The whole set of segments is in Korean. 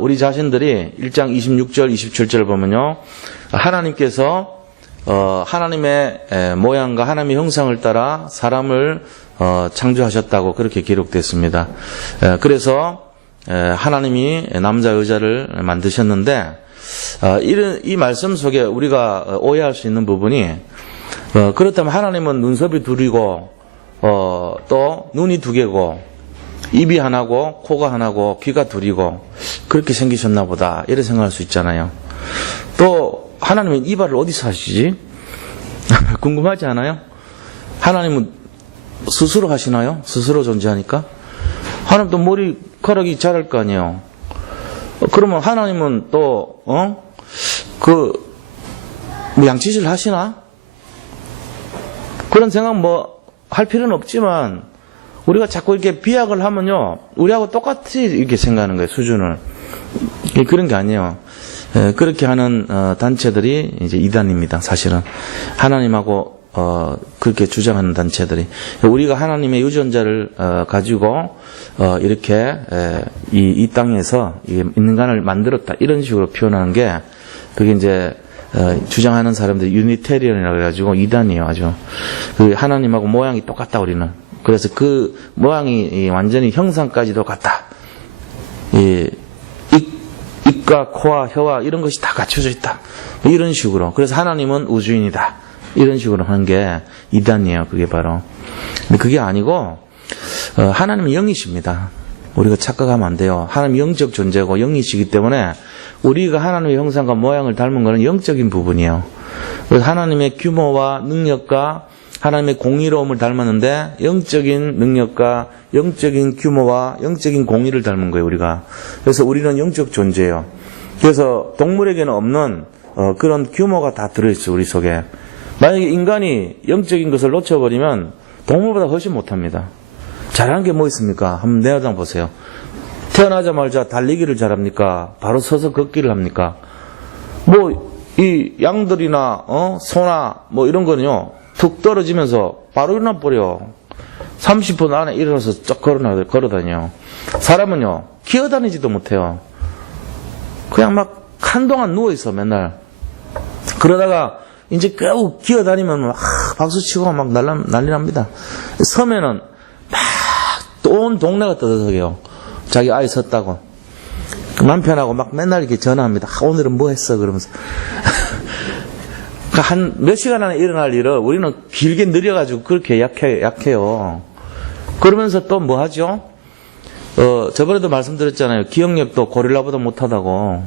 우리 자신들이 1장 26절, 27절 보면요. 하나님께서 하나님의 모양과 하나님의 형상을 따라 사람을 창조하셨다고 그렇게 기록됐습니다. 그래서 하나님이 남자 여자를 만드셨는데 이 말씀 속에 우리가 오해할 수 있는 부분이 그렇다면 하나님은 눈썹이 둘이고 또 눈이 두 개고 입이 하나고 코가 하나고 귀가 둘이고 그렇게 생기셨나 보다 이렇게 생각할 수 있잖아요. 또 하나님은 이발을 어디서 하시지? 궁금하지 않아요? 하나님은 스스로 하시나요? 스스로 존재하니까? 하나님도 머리카락이 자랄 거 아니에요. 그러면 하나님은 또 양치질 하시나? 그런 생각 할 필요는 없지만 우리가 자꾸 이렇게 비약을 하면요 우리하고 똑같이 이렇게 생각하는 거예요. 수준을. 그런 게 아니에요. 그렇게 하는 단체들이 이제 이단입니다. 사실은 하나님하고 그렇게 주장하는 단체들이 우리가 하나님의 유전자를 가지고 이렇게 이 땅에서 인간을 만들었다 이런 식으로 표현하는 게 그게 이제 주장하는 사람들이 유니테리언이라고 해가지고 이단이에요. 아주 그 하나님하고 모양이 똑같다 우리는. 그래서 그 모양이 완전히 형상까지도 같다. 입과 코와 혀와 이런 것이 다 갖춰져 있다. 이런 식으로. 그래서 하나님은 우주인이다. 이런 식으로 하는 게 이단이에요. 그게 바로. 근데 그게 아니고 하나님은 영이십니다. 우리가 착각하면 안 돼요. 하나님 영적 존재고 영이시기 때문에 우리가 하나님의 형상과 모양을 닮은 것은 영적인 부분이에요. 그래서 하나님의 규모와 능력과 하나님의 공의로움을 닮았는데 영적인 능력과 영적인 규모와 영적인 공의를 닮은 거예요. 우리가. 그래서 우리는 영적 존재예요. 그래서 동물에게는 없는 그런 규모가 다 들어있어요. 우리 속에. 만약에 인간이 영적인 것을 놓쳐버리면 동물보다 훨씬 못합니다. 잘하는 게 뭐 있습니까? 한번 내어당 보세요. 태어나자마자 달리기를 잘합니까? 바로 서서 걷기를 합니까? 이 양들이나 소나 이런 거는요 툭 떨어지면서 바로 일어나 버려. 30분 안에 일어나서 쫙 걸어다녀. 사람은요 기어다니지도 못해요. 그냥 막 한동안 누워있어 맨날. 그러다가 이제 겨우 기어다니면 막 박수치고 막 난리 납니다. 서면은 막 온 동네가 떠들썩해요. 자기 아이 섰다고. 남편하고 막 맨날 이렇게 전화합니다. 오늘은 뭐 했어? 그러면서. 한 몇 시간 안에 일어날 일을 우리는 길게 느려가지고 그렇게 약해요. 그러면서 또 뭐 하죠? 저번에도 말씀드렸잖아요. 기억력도 고릴라보다 못하다고.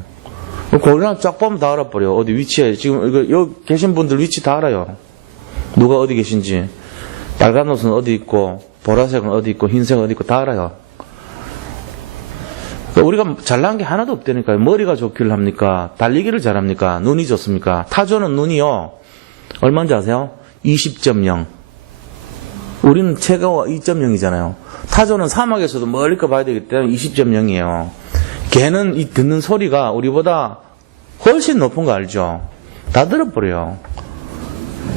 고릴라 쫙 보면 다 알아버려. 어디 위치에. 지금 여기 계신 분들 위치 다 알아요. 누가 어디 계신지. 빨간 옷은 어디 있고, 보라색은 어디 있고, 흰색은 어디 있고 다 알아요. 우리가 잘난 게 하나도 없다니까요. 머리가 좋기를 합니까? 달리기를 잘합니까? 눈이 좋습니까? 타조는 눈이요. 얼마인지 아세요? 20.0. 우리는 최고가 2.0이잖아요. 타조는 사막에서도 멀리 거 봐야 되기 때문에 20.0이에요. 걔는 이 듣는 소리가 우리보다 훨씬 높은 거 알죠? 다 들어버려요.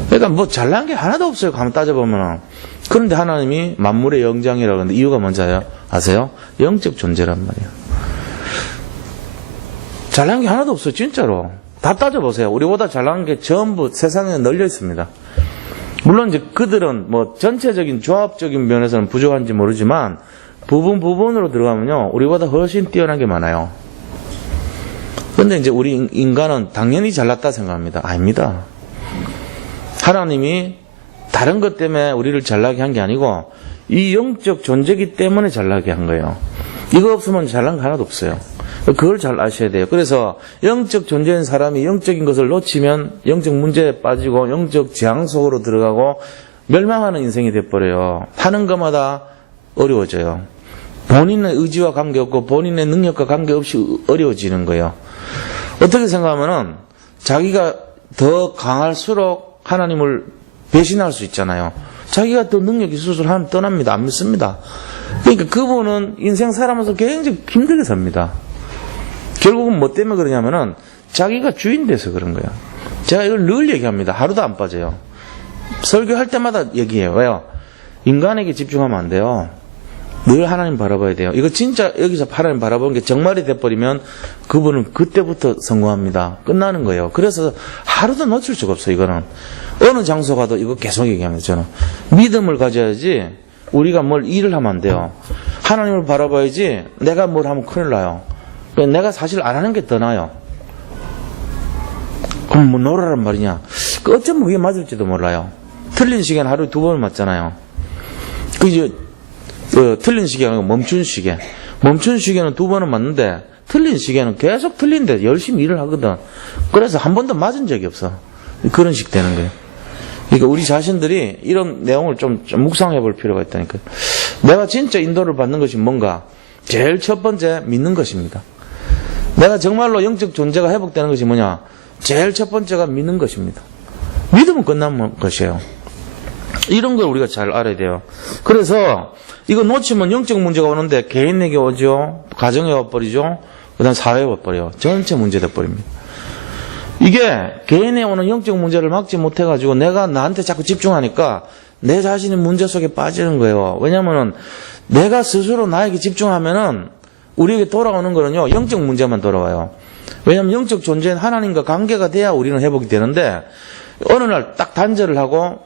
그러니까 잘난 게 하나도 없어요. 가만 따져보면. 그런데 하나님이 만물의 영장이라고 하는데 이유가 뭔지 아세요? 영적 존재란 말이에요. 잘난 게 하나도 없어요. 진짜로. 다 따져보세요. 우리보다 잘난 게 전부 세상에 널려 있습니다. 물론 이제 그들은 전체적인 조합적인 면에서는 부족한지 모르지만 부분으로 들어가면요. 우리보다 훨씬 뛰어난 게 많아요. 그런데 이제 우리 인간은 당연히 잘났다 생각합니다. 아닙니다. 하나님이 다른 것 때문에 우리를 잘나게 한 게 아니고 이 영적 존재이기 때문에 잘나게 한 거예요. 이거 없으면 잘난 거 하나도 없어요. 그걸 잘 아셔야 돼요. 그래서 영적 존재인 사람이 영적인 것을 놓치면 영적 문제에 빠지고 영적 재앙 속으로 들어가고 멸망하는 인생이 돼버려요. 하는 것마다 어려워져요. 본인의 의지와 관계없고 본인의 능력과 관계없이 어려워지는 거예요. 어떻게 생각하면은 자기가 더 강할수록 하나님을 배신할 수 있잖아요. 자기가 더 능력이 있어서 하나님 떠납니다. 안 믿습니다. 그러니까 그분은 인생 살아면서 굉장히 힘들게 삽니다. 결국은 뭐 때문에 그러냐면은 자기가 주인 돼서 그런 거예요. 제가 이걸 늘 얘기합니다. 하루도 안 빠져요. 설교할 때마다 얘기해요. 왜요? 인간에게 집중하면 안 돼요. 늘 하나님 바라봐야 돼요. 이거 진짜 여기서 하나님 바라보는 게 정말이 돼버리면 그분은 그때부터 성공합니다. 끝나는 거예요. 그래서 하루도 놓칠 수가 없어요. 이거는 어느 장소 가도 이거 계속 얘기합니다. 저는 믿음을 가져야지 우리가 뭘 일을 하면 안 돼요. 하나님을 바라봐야지 내가 뭘 하면 큰일 나요. 내가 사실 안 하는 게 더 나아요. 그럼 뭐 놀아란 말이냐. 어쩌면 그게 맞을지도 몰라요. 틀린 시계는 하루에 2번을 맞잖아요. 틀린 시계가 아니고 멈춘 시계. 멈춘 시계는 2번은 맞는데 틀린 시계는 계속 틀린데 열심히 일을 하거든. 그래서 한 번도 맞은 적이 없어. 그런 식 되는 거예요. 그러니까 우리 자신들이 이런 내용을 좀 묵상해 볼 필요가 있다니까요. 내가 진짜 인도를 받는 것이 뭔가? 제일 첫 번째 믿는 것입니다. 내가 정말로 영적 존재가 회복되는 것이 뭐냐? 제일 첫 번째가 믿는 것입니다. 믿으면 끝나는 것이에요. 이런 걸 우리가 잘 알아야 돼요. 그래서 이거 놓치면 영적 문제가 오는데 개인에게 오죠. 가정에 와버리죠. 그 다음 사회에 와버려요. 전체 문제 돼버립니다. 이게 개인에 오는 영적 문제를 막지 못해가지고 내가 나한테 자꾸 집중하니까 내 자신이 문제 속에 빠지는 거예요. 왜냐면은 내가 스스로 나에게 집중하면은 우리에게 돌아오는 거는요, 영적 문제만 돌아와요. 왜냐면 영적 존재인 하나님과 관계가 돼야 우리는 회복이 되는데 어느 날 딱 단절을 하고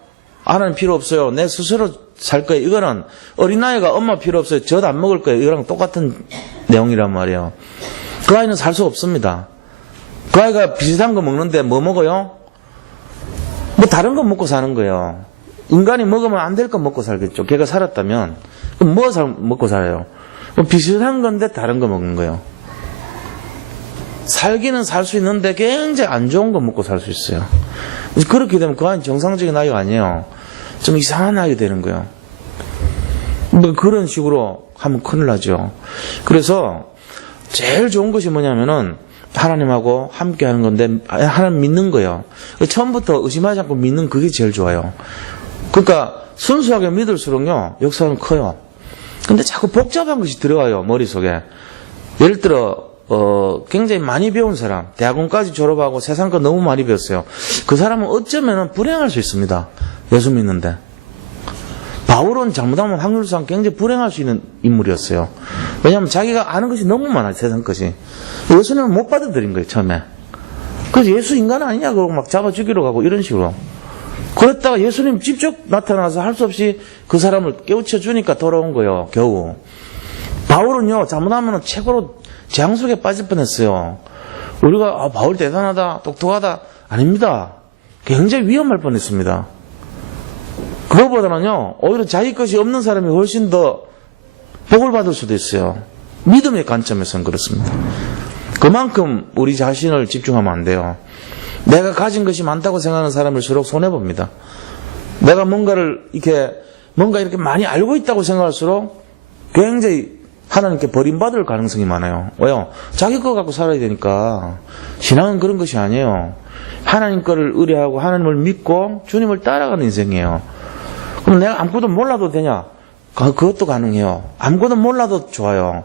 하나님 필요 없어요. 내 스스로 살 거예요. 이거는 어린아이가 엄마 필요 없어요. 젖 안 먹을 거예요. 이거랑 똑같은 내용이란 말이에요. 그 아이는 살 수 없습니다. 그 아이가 비슷한 거 먹는데 뭐 먹어요? 뭐 다른 거 먹고 사는 거예요. 인간이 먹으면 안 될 거 먹고 살겠죠. 걔가 살았다면. 그럼 뭐 먹고 살아요? 뭐 비슷한 건데 다른 거 먹는 거예요. 살기는 살 수 있는데 굉장히 안 좋은 거 먹고 살 수 있어요. 그렇게 되면 그 아이는 정상적인 아이가 아니에요. 좀 이상한 아이가 되는 거예요. 뭐 그런 식으로 하면 큰일 나죠. 그래서 제일 좋은 것이 뭐냐면은 하나님하고 함께 하는 건데 하나님 믿는 거예요. 처음부터 의심하지 않고 믿는 그게 제일 좋아요. 그러니까 순수하게 믿을수록요 역사는 커요. 근데 자꾸 복잡한 것이 들어와요 머릿속에. 예를 들어 굉장히 많이 배운 사람, 대학원까지 졸업하고 세상 거 너무 많이 배웠어요. 그 사람은 어쩌면 불행할 수 있습니다. 예수 믿는데. 바울은 잘못하면 확률상 굉장히 불행할 수 있는 인물이었어요. 왜냐하면 자기가 아는 것이 너무 많아요. 세상 것이. 예수님은 못 받아들인 거예요. 처음에. 그래서 예수 인간 아니냐 그러고 막 잡아 죽이러 가고 이런 식으로. 그랬다가 예수님 직접 나타나서 할 수 없이 그 사람을 깨우쳐 주니까 돌아온 거예요. 겨우. 바울은요 잘못하면 최고로 재앙 속에 빠질 뻔했어요. 우리가 바울 대단하다, 똑똑하다. 아닙니다. 굉장히 위험할 뻔했습니다. 그거보다는요 오히려 자기 것이 없는 사람이 훨씬 더 복을 받을 수도 있어요. 믿음의 관점에서는 그렇습니다. 그만큼 우리 자신을 집중하면 안 돼요. 내가 가진 것이 많다고 생각하는 사람일수록 손해봅니다. 내가 뭔가 이렇게 많이 알고 있다고 생각할수록 굉장히 하나님께 버림받을 가능성이 많아요. 왜요? 자기 거 갖고 살아야 되니까. 신앙은 그런 것이 아니에요. 하나님 거를 의뢰하고 하나님을 믿고 주님을 따라가는 인생이에요. 그럼 내가 아무것도 몰라도 되냐? 그것도 가능해요. 아무것도 몰라도 좋아요.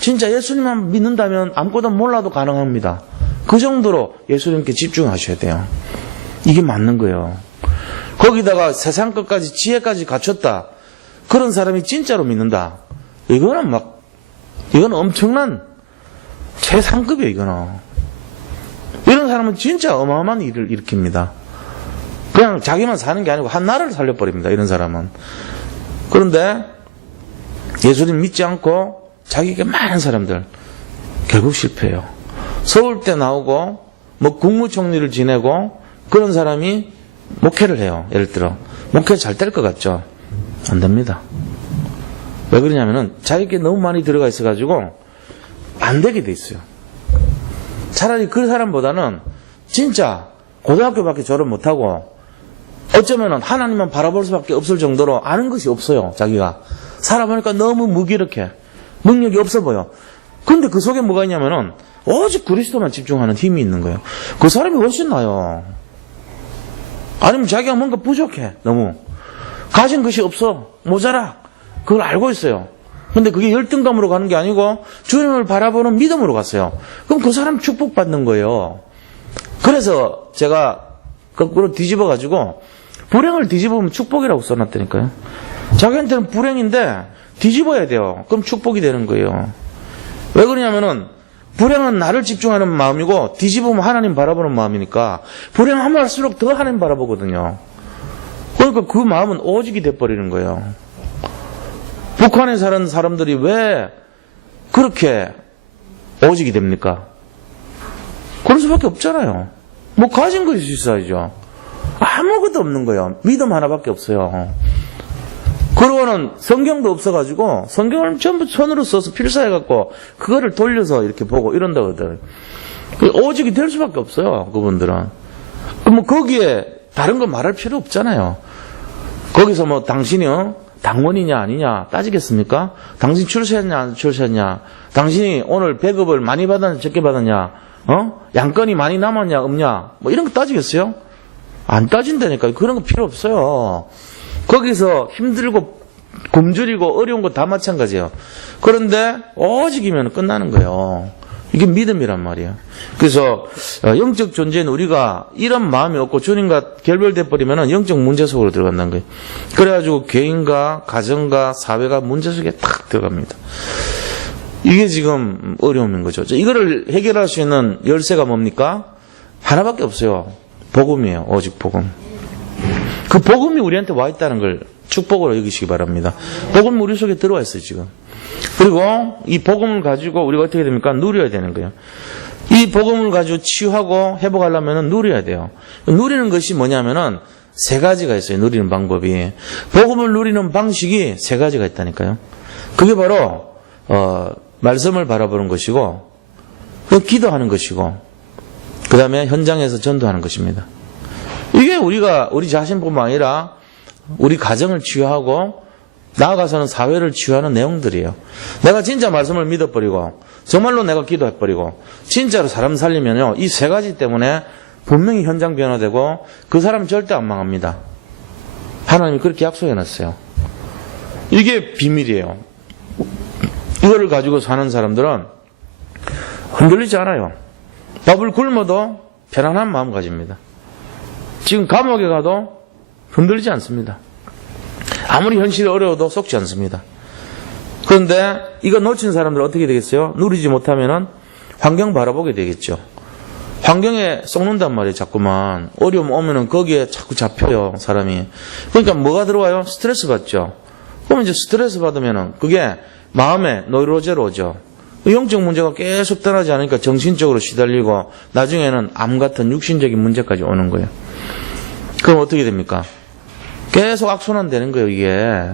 진짜 예수님만 믿는다면 아무것도 몰라도 가능합니다. 그 정도로 예수님께 집중하셔야 돼요. 이게 맞는 거예요. 거기다가 세상 것까지 지혜까지 갖췄다. 그런 사람이 진짜로 믿는다. 이거는 엄청난 최상급이에요, 이거는. 이런 사람은 진짜 어마어마한 일을 일으킵니다. 그냥 자기만 사는 게 아니고 한 나라를 살려버립니다, 이런 사람은. 그런데 예수님 믿지 않고 자기에게 많은 사람들 결국 실패해요. 서울대 나오고 뭐 국무총리를 지내고 그런 사람이 목회를 해요. 예를 들어 목회 잘 될 것 같죠? 안 됩니다. 왜 그러냐면은 자기에게 너무 많이 들어가 있어가지고 안 되게 돼 있어요. 차라리 그 사람보다는 진짜 고등학교밖에 졸업 못하고 어쩌면은 하나님만 바라볼 수밖에 없을 정도로 아는 것이 없어요. 자기가 살아보니까 너무 무기력해. 능력이 없어 보여. 그런데 그 속에 뭐가 있냐면은 오직 그리스도만 집중하는 힘이 있는 거예요. 그 사람이 훨씬 나아요. 아니면 자기가 뭔가 부족해. 너무 가진 것이 없어. 모자라. 그걸 알고 있어요. 근데 그게 열등감으로 가는 게 아니고 주님을 바라보는 믿음으로 갔어요. 그럼 그 사람 축복받는 거예요. 그래서 제가 거꾸로 뒤집어가지고 불행을 뒤집으면 축복이라고 써놨다니까요. 자기한테는 불행인데 뒤집어야 돼요. 그럼 축복이 되는 거예요. 왜 그러냐면은 불행은 나를 집중하는 마음이고 뒤집으면 하나님 바라보는 마음이니까 불행하면 할수록 더 하나님 바라보거든요. 그러니까 그 마음은 오직이 돼버리는 거예요. 북한에 사는 사람들이 왜 그렇게 오직이 됩니까? 그럴 수밖에 없잖아요. 뭐 가진 거 있어야죠. 아무것도 없는 거예요. 믿음 하나밖에 없어요. 그러고는 성경도 없어가지고 성경을 전부 손으로 써서 필사해갖고 그거를 돌려서 이렇게 보고 이런다거든. 오직이 될 수밖에 없어요. 그분들은. 뭐 거기에 다른 거 말할 필요 없잖아요. 거기서 뭐 당신이 당원이냐 아니냐 따지겠습니까? 당신 출세했냐 안 출세했냐? 당신이 오늘 배급을 많이 받았냐 적게 받았냐? 양건이 많이 남았냐 없냐? 뭐 이런 거 따지겠어요? 안 따진다니까요. 그런 거 필요 없어요. 거기서 힘들고 굶주리고 어려운 거 다 마찬가지예요. 그런데 오직이면 끝나는 거예요. 이게 믿음이란 말이에요. 그래서 영적 존재는 우리가 이런 마음이 없고 주님과 결별돼 버리면 영적 문제 속으로 들어간다는 거예요. 그래가지고 개인과 가정과 사회가 문제 속에 탁 들어갑니다. 이게 지금 어려움인 거죠. 이거를 해결할 수 있는 열쇠가 뭡니까? 하나밖에 없어요. 복음이에요. 오직 복음. 그 복음이 우리한테 와 있다는 걸 축복으로 여기시기 바랍니다. 복음이 우리 속에 들어와 있어요, 지금. 그리고 이 복음을 가지고 우리가 어떻게 됩니까? 누려야 되는 거예요. 이 복음을 가지고 치유하고 회복하려면 누려야 돼요. 누리는 것이 뭐냐면은 세 가지가 있어요. 누리는 방법이. 복음을 누리는 방식이 세 가지가 있다니까요. 그게 바로 말씀을 바라보는 것이고 기도하는 것이고 그 다음에 현장에서 전도하는 것입니다. 이게 우리 자신뿐만 아니라 우리 가정을 치유하고 나아가서는 사회를 치유하는 내용들이에요. 내가 진짜 말씀을 믿어버리고 정말로 내가 기도해버리고 진짜로 사람 살리면요 이 세 가지 때문에 분명히 현장 변화되고 그 사람 절대 안 망합니다. 하나님이 그렇게 약속해놨어요. 이게 비밀이에요. 이거를 가지고 사는 사람들은 흔들리지 않아요. 밥을 굶어도 편안한 마음가짐입니다. 지금 감옥에 가도 흔들리지 않습니다. 아무리 현실이 어려워도 속지 않습니다. 그런데 이거 놓친 사람들은 어떻게 되겠어요? 누리지 못하면은 환경 바라보게 되겠죠. 환경에 썩는단 말이에요. 자꾸만 어려움 오면은 거기에 자꾸 잡혀요. 사람이. 그러니까 뭐가 들어와요? 스트레스 받죠. 그럼 이제 스트레스 받으면은 그게 마음에 노이로제로 오죠. 영적 문제가 계속 떠나지 않으니까 정신적으로 시달리고 나중에는 암 같은 육신적인 문제까지 오는 거예요. 그럼 어떻게 됩니까? 계속 악순환되는 거예요, 이게.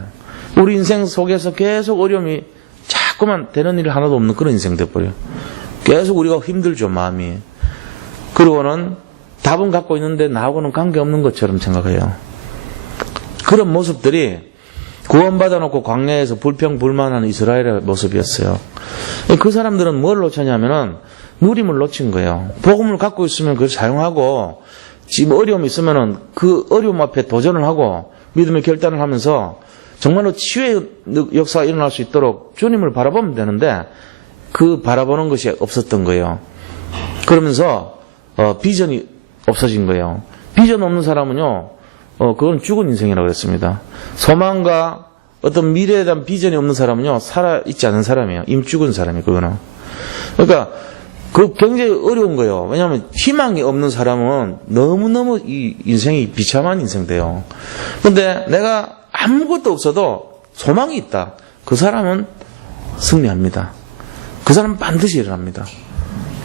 우리 인생 속에서 계속 어려움이 자꾸만 되는 일 하나도 없는 그런 인생 돼버려요. 계속 우리가 힘들죠, 마음이. 그러고는 답은 갖고 있는데 나하고는 관계없는 것처럼 생각해요. 그런 모습들이 구원받아 놓고 광야에서 불평불만하는 이스라엘의 모습이었어요. 그 사람들은 뭘 놓쳤냐면은 누림을 놓친 거예요. 복음을 갖고 있으면 그걸 사용하고 지금 어려움이 있으면은 그 어려움 앞에 도전을 하고 믿음의 결단을 하면서 정말로 치유의 역사가 일어날 수 있도록 주님을 바라보면 되는데 그 바라보는 것이 없었던 거예요. 그러면서 비전이 없어진 거예요. 비전 없는 사람은요, 그건 죽은 인생이라고 그랬습니다. 소망과 어떤 미래에 대한 비전이 없는 사람은요, 살아있지 않은 사람이에요. 이미 죽은 사람이에요, 그거는. 그러니까, 그 굉장히 어려운 거예요. 왜냐하면 희망이 없는 사람은 너무너무 이 인생이 비참한 인생 돼요. 근데 내가 아무것도 없어도 소망이 있다. 그 사람은 승리합니다. 그 사람은 반드시 일어납니다.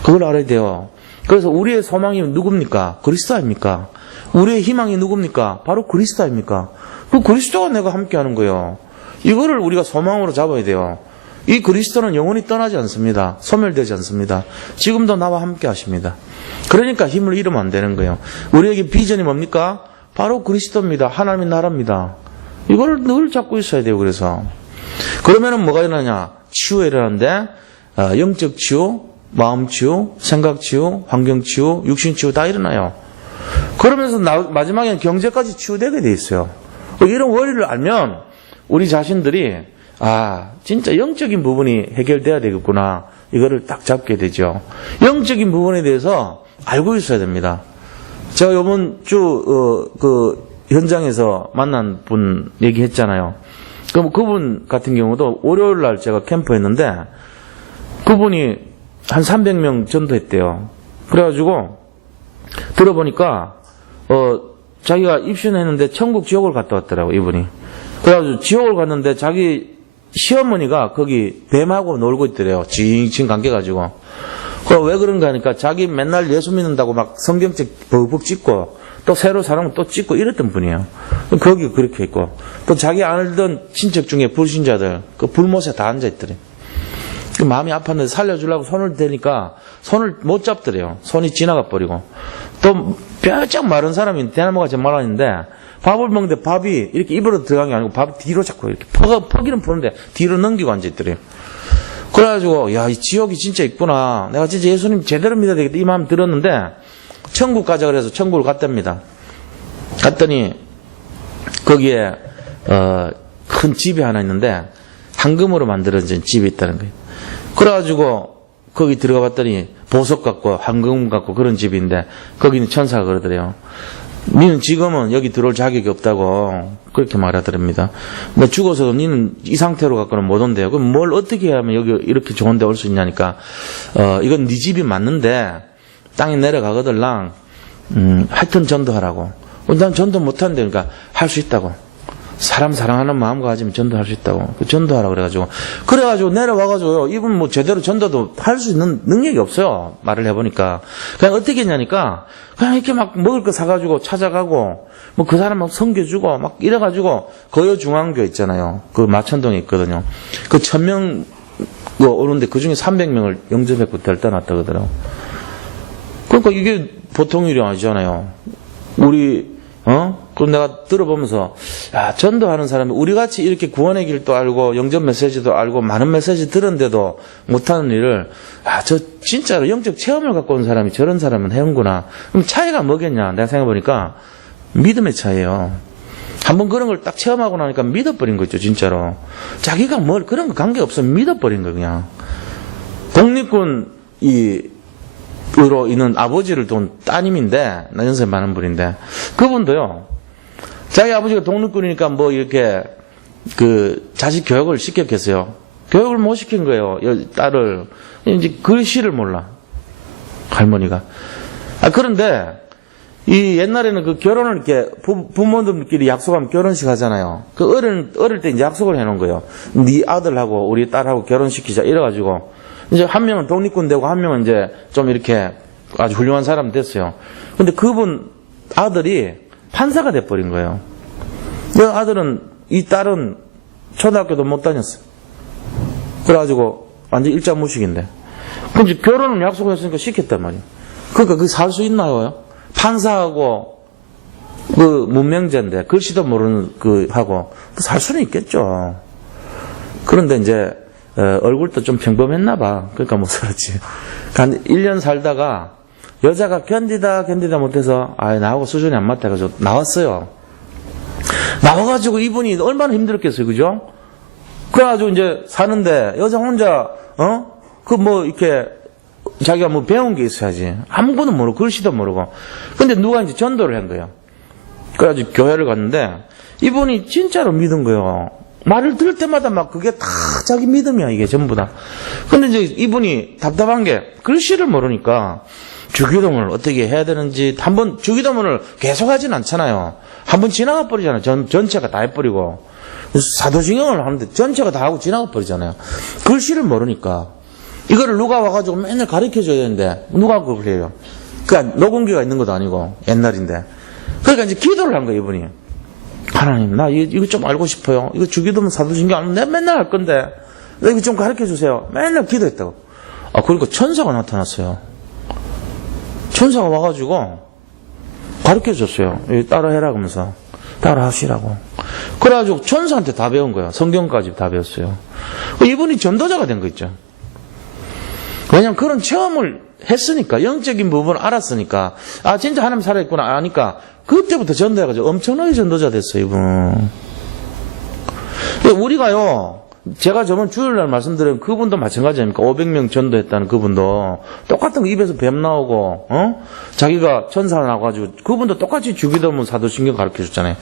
그걸 알아야 돼요. 그래서 우리의 소망이 누굽니까? 그리스도 아닙니까? 우리의 희망이 누굽니까? 바로 그리스도 아닙니까? 그 그리스도가 내가 함께 하는 거예요. 이거를 우리가 소망으로 잡아야 돼요. 이 그리스도는 영원히 떠나지 않습니다. 소멸되지 않습니다. 지금도 나와 함께 하십니다. 그러니까 힘을 잃으면 안 되는 거예요. 우리에게 비전이 뭡니까? 바로 그리스도입니다. 하나님의 나라입니다. 이걸 늘 잡고 있어야 돼요. 그래서 그러면은 뭐가 일어나냐? 치유가 일어나는데 영적 치유, 마음 치유, 생각 치유, 환경 치유, 육신 치유 다 일어나요. 그러면서 마지막에는 경제까지 치유되게 돼 있어요. 이런 원리를 알면 우리 자신들이 진짜 영적인 부분이 해결돼야 되겠구나. 이거를 딱 잡게 되죠. 영적인 부분에 대해서 알고 있어야 됩니다. 제가 이번 주 현장에서 만난 분 얘기했잖아요. 그럼 그분 같은 경우도 월요일 날 제가 캠프했는데 그분이 한 300명 전도했대요. 그래가지고 들어보니까 자기가 입신했는데 천국 지옥을 갔다 왔더라고 이분이. 그래가지고 지옥을 갔는데 자기 시어머니가 거기 뱀하고 놀고 있더래요. 징징 감겨가지고. 그럼 왜 그런가 하니까 자기 맨날 예수 믿는다고 막 성경책 버벅 찍고 또 새로 사람 또 찍고 이랬던 분이에요. 거기 그렇게 있고 또 자기 알던 친척 중에 불신자들 그 불못에 다 앉아있더래. 그 마음이 아팠는데 살려주려고 손을 대니까 손을 못 잡더래요. 손이 지나가 버리고 또 뼈짝 마른 사람이 대나무가 제 말하는데 밥을 먹는데 밥이 이렇게 입으로 들어간 게 아니고 밥이 뒤로 자꾸 이렇게 퍼기는 푸는데 뒤로 넘기고 앉아있더래요. 그래가지고 야, 이 지옥이 진짜 있구나. 내가 진짜 예수님 제대로 믿어야 되겠다 이 마음 들었는데 천국 가자 그래서 천국을 갔답니다. 갔더니 거기에 큰 집이 하나 있는데 황금으로 만들어진 집이 있다는 거예요. 그래가지고 거기 들어가 봤더니 보석 같고 황금 같고 그런 집인데 거기는 천사가 그러더래요. 니는 지금은 여기 들어올 자격이 없다고 그렇게 말하더랍니다. 나 죽어서도 니는 이 상태로 갖고는 못 온대요. 그럼 뭘 어떻게 하면 여기 이렇게 좋은 데 올 수 있냐니까 이건 네 집이 맞는데 땅에 내려가거들랑 하여튼 전도하라고. 난 전도 못하는데 그러니까 할 수 있다고. 사람 사랑하는 마음 가지면 전도할 수 있다고. 전도하라고 그래가지고 내려와가지고요. 이분 뭐 제대로 전도도 할 수 있는 능력이 없어요. 말을 해보니까. 그냥 어떻게 했냐니까 그냥 이렇게 막 먹을 거 사가지고 찾아가고 뭐 그 사람 막 섬겨주고 막 이래가지고 거여중앙교 있잖아요. 그 마천동에 있거든요. 그 1000명 오는데 그 중에 300명을 영접했고 일단 왔다 그러더라고. 그러니까 이게 보통 일이 아니잖아요. 그럼 내가 들어보면서, 야, 전도하는 사람이 우리같이 이렇게 구원의 길도 알고, 영접 메시지도 알고, 많은 메시지 들었는데도 못하는 일을, 저 진짜로 영적 체험을 갖고 온 사람이 저런 사람은 해온구나. 그럼 차이가 뭐겠냐? 내가 생각해보니까, 믿음의 차이예요. 한번 그런 걸 딱 체험하고 나니까 믿어버린 거 있죠, 진짜로. 자기가 뭘, 그런 거 관계없어 믿어버린 거, 그냥. 독립군으로 있는 아버지를 둔 따님인데, 나 연세 많은 분인데, 그분도요, 자기 아버지가 독립군이니까 뭐 이렇게 자식 교육을 시켰겠어요. 교육을 못 시킨 거예요. 딸을. 이제 글씨를 몰라. 할머니가. 그런데 이 옛날에는 그 결혼을 이렇게 부모님들끼리 약속하면 결혼식 하잖아요. 그 어릴 때 이제 약속을 해놓은 거예요. 네 아들하고 우리 딸하고 결혼시키자. 이래가지고 이제 한 명은 독립군 되고 한 명은 이제 좀 이렇게 아주 훌륭한 사람 됐어요. 근데 그분 아들이 판사가 돼버린 거예요. 이 딸은 초등학교도 못 다녔어. 그래가지고 완전 일자무식인데. 그럼 이제 결혼을 약속했으니까 시켰단 말이에요. 그러니까 그게 살 수 있나요? 판사하고 문명자인데 글씨도 모르는 하고 살 수는 있겠죠. 그런데 이제 얼굴도 좀 평범했나 봐. 그러니까 못 살았지. 한 1년 살다가 여자가 견디다 못해서 나하고 수준이 안 맞다 해가지고 나왔어요. 나와가지고 이분이 얼마나 힘들었겠어요, 그죠? 그래가지고 이제 사는데 여자 혼자 이렇게 자기가 뭐 배운 게 있어야지. 아무것도 모르고 글씨도 모르고. 근데 누가 이제 전도를 한 거예요. 그래가지고 교회를 갔는데 이분이 진짜로 믿은 거예요. 말을 들을 때마다 막 그게 다 자기 믿음이야, 이게 전부 다. 근데 이제 이분이 답답한 게 글씨를 모르니까 주기도문을 어떻게 해야 되는지 한번 주기도문을 계속 하진 않잖아요. 한번 지나가 버리잖아요. 전체가 다 해버리고. 사도신경을 하는데 전체가 다 하고 지나가 버리잖아요. 글씨를 모르니까. 이거를 누가 와가지고 맨날 가르쳐 줘야 되는데 누가 그걸 해요? 그러니까 녹음기가 있는 것도 아니고 옛날인데. 그러니까 이제 기도를 한 거예요, 이분이. 하나님, 나 이거 좀 알고 싶어요. 이거 주기도문 사도신경 내가 맨날 할 건데 나 이거 좀 가르쳐 주세요. 맨날 기도했다고. 그러니까 천사가 나타났어요. 천사가 와가지고 가르쳐 줬어요. 따라해라 그러면서 따라하시라고. 그래가지고 천사한테 다 배운 거예요. 성경까지 다 배웠어요. 이분이 전도자가 된 거 있죠. 왜냐면 그런 체험을 했으니까, 영적인 부분을 알았으니까, 진짜 하나님 살아있구나 아니까 그때부터 전도해가지고 엄청나게 전도자 됐어요, 이분. 우리가요, 제가 저번 주일날 말씀드린 그분도 마찬가지 아닙니까? 500명 전도했다는 그분도 똑같은 거 입에서 뱀 나오고, 자기가 천사 나와가지고 그분도 똑같이 주기도문 사도신경 가르쳐 줬잖아요.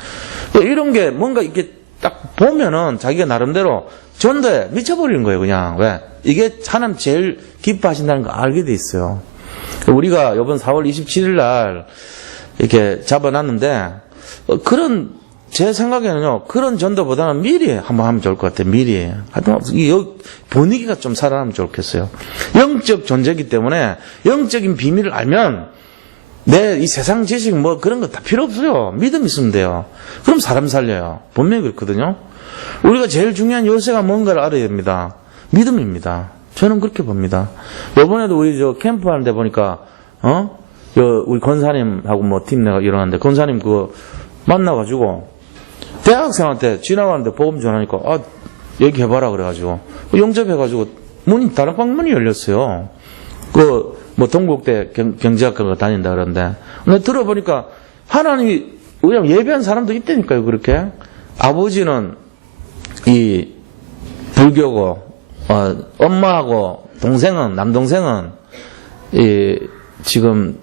이런 게 뭔가 이렇게 딱 보면은 자기가 나름대로 전도에 미쳐버리는 거예요, 그냥. 왜? 이게 하나님 제일 기뻐하신다는 거 알게 돼 있어요. 우리가 이번 4월 27일 날 이렇게 잡아놨는데, 그런, 제 생각에는요, 그런 전도보다는 미리 한번 하면 좋을 것 같아요, 미리. 하여튼, 이 분위기가 좀 살아나면 좋겠어요. 영적 존재이기 때문에, 영적인 비밀을 알면, 이 세상 지식 뭐 그런 거 다 필요 없어요. 믿음 있으면 돼요. 그럼 사람 살려요. 분명히 그렇거든요. 우리가 제일 중요한 요새가 뭔가를 알아야 됩니다. 믿음입니다. 저는 그렇게 봅니다. 이번에도 우리 캠프 하는데 보니까, 우리 권사님하고 뭐 팀 내가 일어났는데, 권사님 그거 만나가지고, 대학생한테 지나가는데 복음 전하니까, 얘기해봐라 그래가지고, 영접해가지고, 다락방 문이 열렸어요. 뭐 동국대 경제학과 다닌다 그러는데, 근데 들어보니까 하나님이 그냥 예배한 사람도 있다니까요. 그렇게 아버지는 이 불교고, 엄마하고 남동생은 지금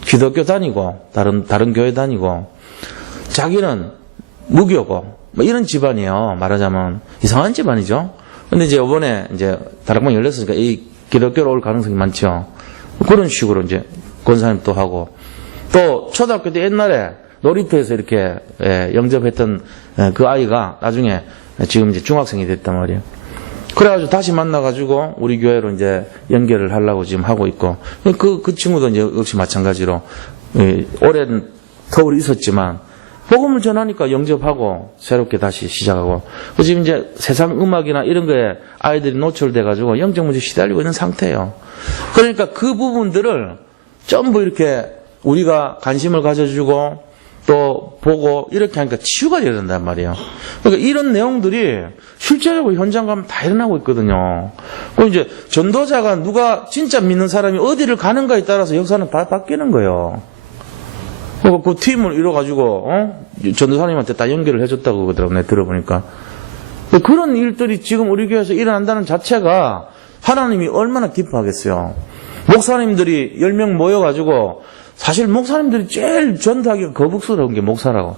기독교 다니고 다른 교회 다니고, 자기는 무교고 뭐 이런 집안이에요. 말하자면 이상한 집안이죠. 근데 이제 이번에 이제 다락방 열렸으니까 이 기독교로 올 가능성이 많죠. 그런 식으로 이제 권사님 또 하고, 또 초등학교 때 옛날에 놀이터에서 이렇게 영접했던 그 아이가 나중에 지금 이제 중학생이 됐단 말이에요. 그래가지고 다시 만나가지고 우리 교회로 이제 연결을 하려고 지금 하고 있고, 그 친구도 이제 역시 마찬가지로 오랜 터울이 있었지만 복음을 전하니까 영접하고 새롭게 다시 시작하고, 지금 이제 세상 음악이나 이런 거에 아이들이 노출돼가지고 영적 문제 시달리고 있는 상태예요. 그러니까 그 부분들을 전부 이렇게 우리가 관심을 가져주고 또 보고 이렇게 하니까 치유가 돼야 된단 말이에요. 그러니까 이런 내용들이 실제적으로 현장 가면 다 일어나고 있거든요. 그럼 이제 전도자가 누가 진짜 믿는 사람이 어디를 가는가에 따라서 역사는 다 바뀌는 거예요. 그 팀을 이뤄가지고, 전도사님한테 다 연결을 해줬다고 그러더라고요. 내가 들어보니까. 그런 일들이 지금 우리 교회에서 일어난다는 자체가 하나님이 얼마나 기뻐하겠어요. 목사님들이 10명 모여가지고, 사실 목사님들이 제일 전도하기가 거북스러운 게 목사라고.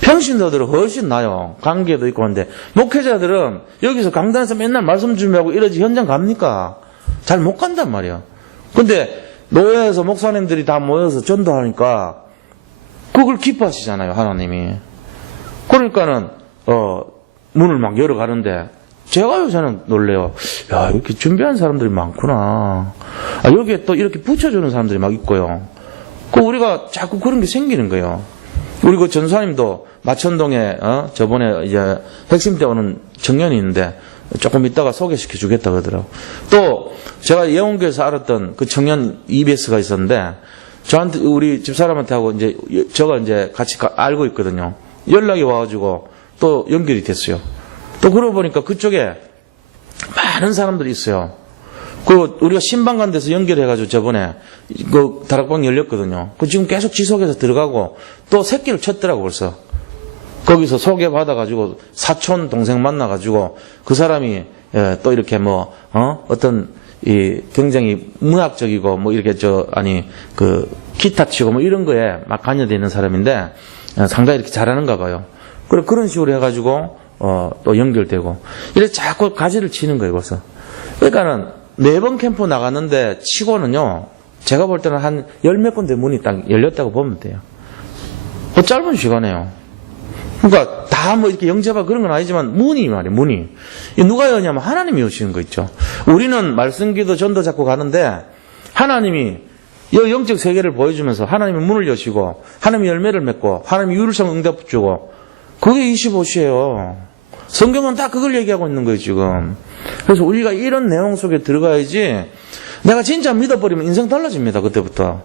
평신도들은 훨씬 나요. 관계도 있고 한데, 목회자들은 여기서 강단에서 맨날 말씀 준비하고 이러지 현장 갑니까? 잘 못 간단 말이에요. 근데 노예에서 목사님들이 다 모여서 전도하니까 그걸 기뻐하시잖아요, 하나님이. 그러니까는 문을 막 열어가는데 제가 요새는 놀래요. 야, 이렇게 준비한 사람들이 많구나. 여기에 또 이렇게 붙여주는 사람들이 막 있고요. 우리가 자꾸 그런 게 생기는 거예요. 우리 그 전사님도 마천동에 저번에 이제 핵심 때 오는 청년이 있는데 조금 이따가 소개시켜 주겠다 그러더라고. 또 제가 예원교에서 알았던 그 청년 EBS가 있었는데, 저한테 우리 집사람한테 하고 이제 저가 이제 같이 알고 있거든요. 연락이 와가지고 또 연결이 됐어요. 또 그러고 보니까 그쪽에 많은 사람들이 있어요. 우리가 신방간 데서 연결해가지고 저번에 그 다락방 열렸거든요. 지금 계속 지속해서 들어가고 또 새끼를 쳤더라고 벌써. 거기서 소개받아가지고 사촌 동생 만나가지고 그 사람이 또 이렇게 어떤 굉장히 문학적이고 이렇게 기타 치고 이런 거에 막 관여되어 있는 사람인데 상당히 이렇게 잘하는가 봐요. 그런 식으로 해가지고 또 연결되고 이렇게 자꾸 가지를 치는 거예요, 벌써. 그러니까는 4번 캠프 나갔는데 치고는요, 제가 볼 때는 한 10몇 군데 문이 딱 열렸다고 보면 돼요. 짧은 시간에요. 그러니까 다 이렇게 영접하고 그런 건 아니지만 문이 누가 여냐면 하나님이 여시는 거 있죠. 우리는 말씀 기도 전도 잡고 가는데 하나님이 영적 세계를 보여주면서 하나님이 문을 여시고 하나님이 열매를 맺고 하나님이 유일성 응답 주고, 그게 25시예요. 성경은 다 그걸 얘기하고 있는 거예요, 지금. 그래서 우리가 이런 내용 속에 들어가야지. 내가 진짜 믿어버리면 인생 달라집니다, 그때부터.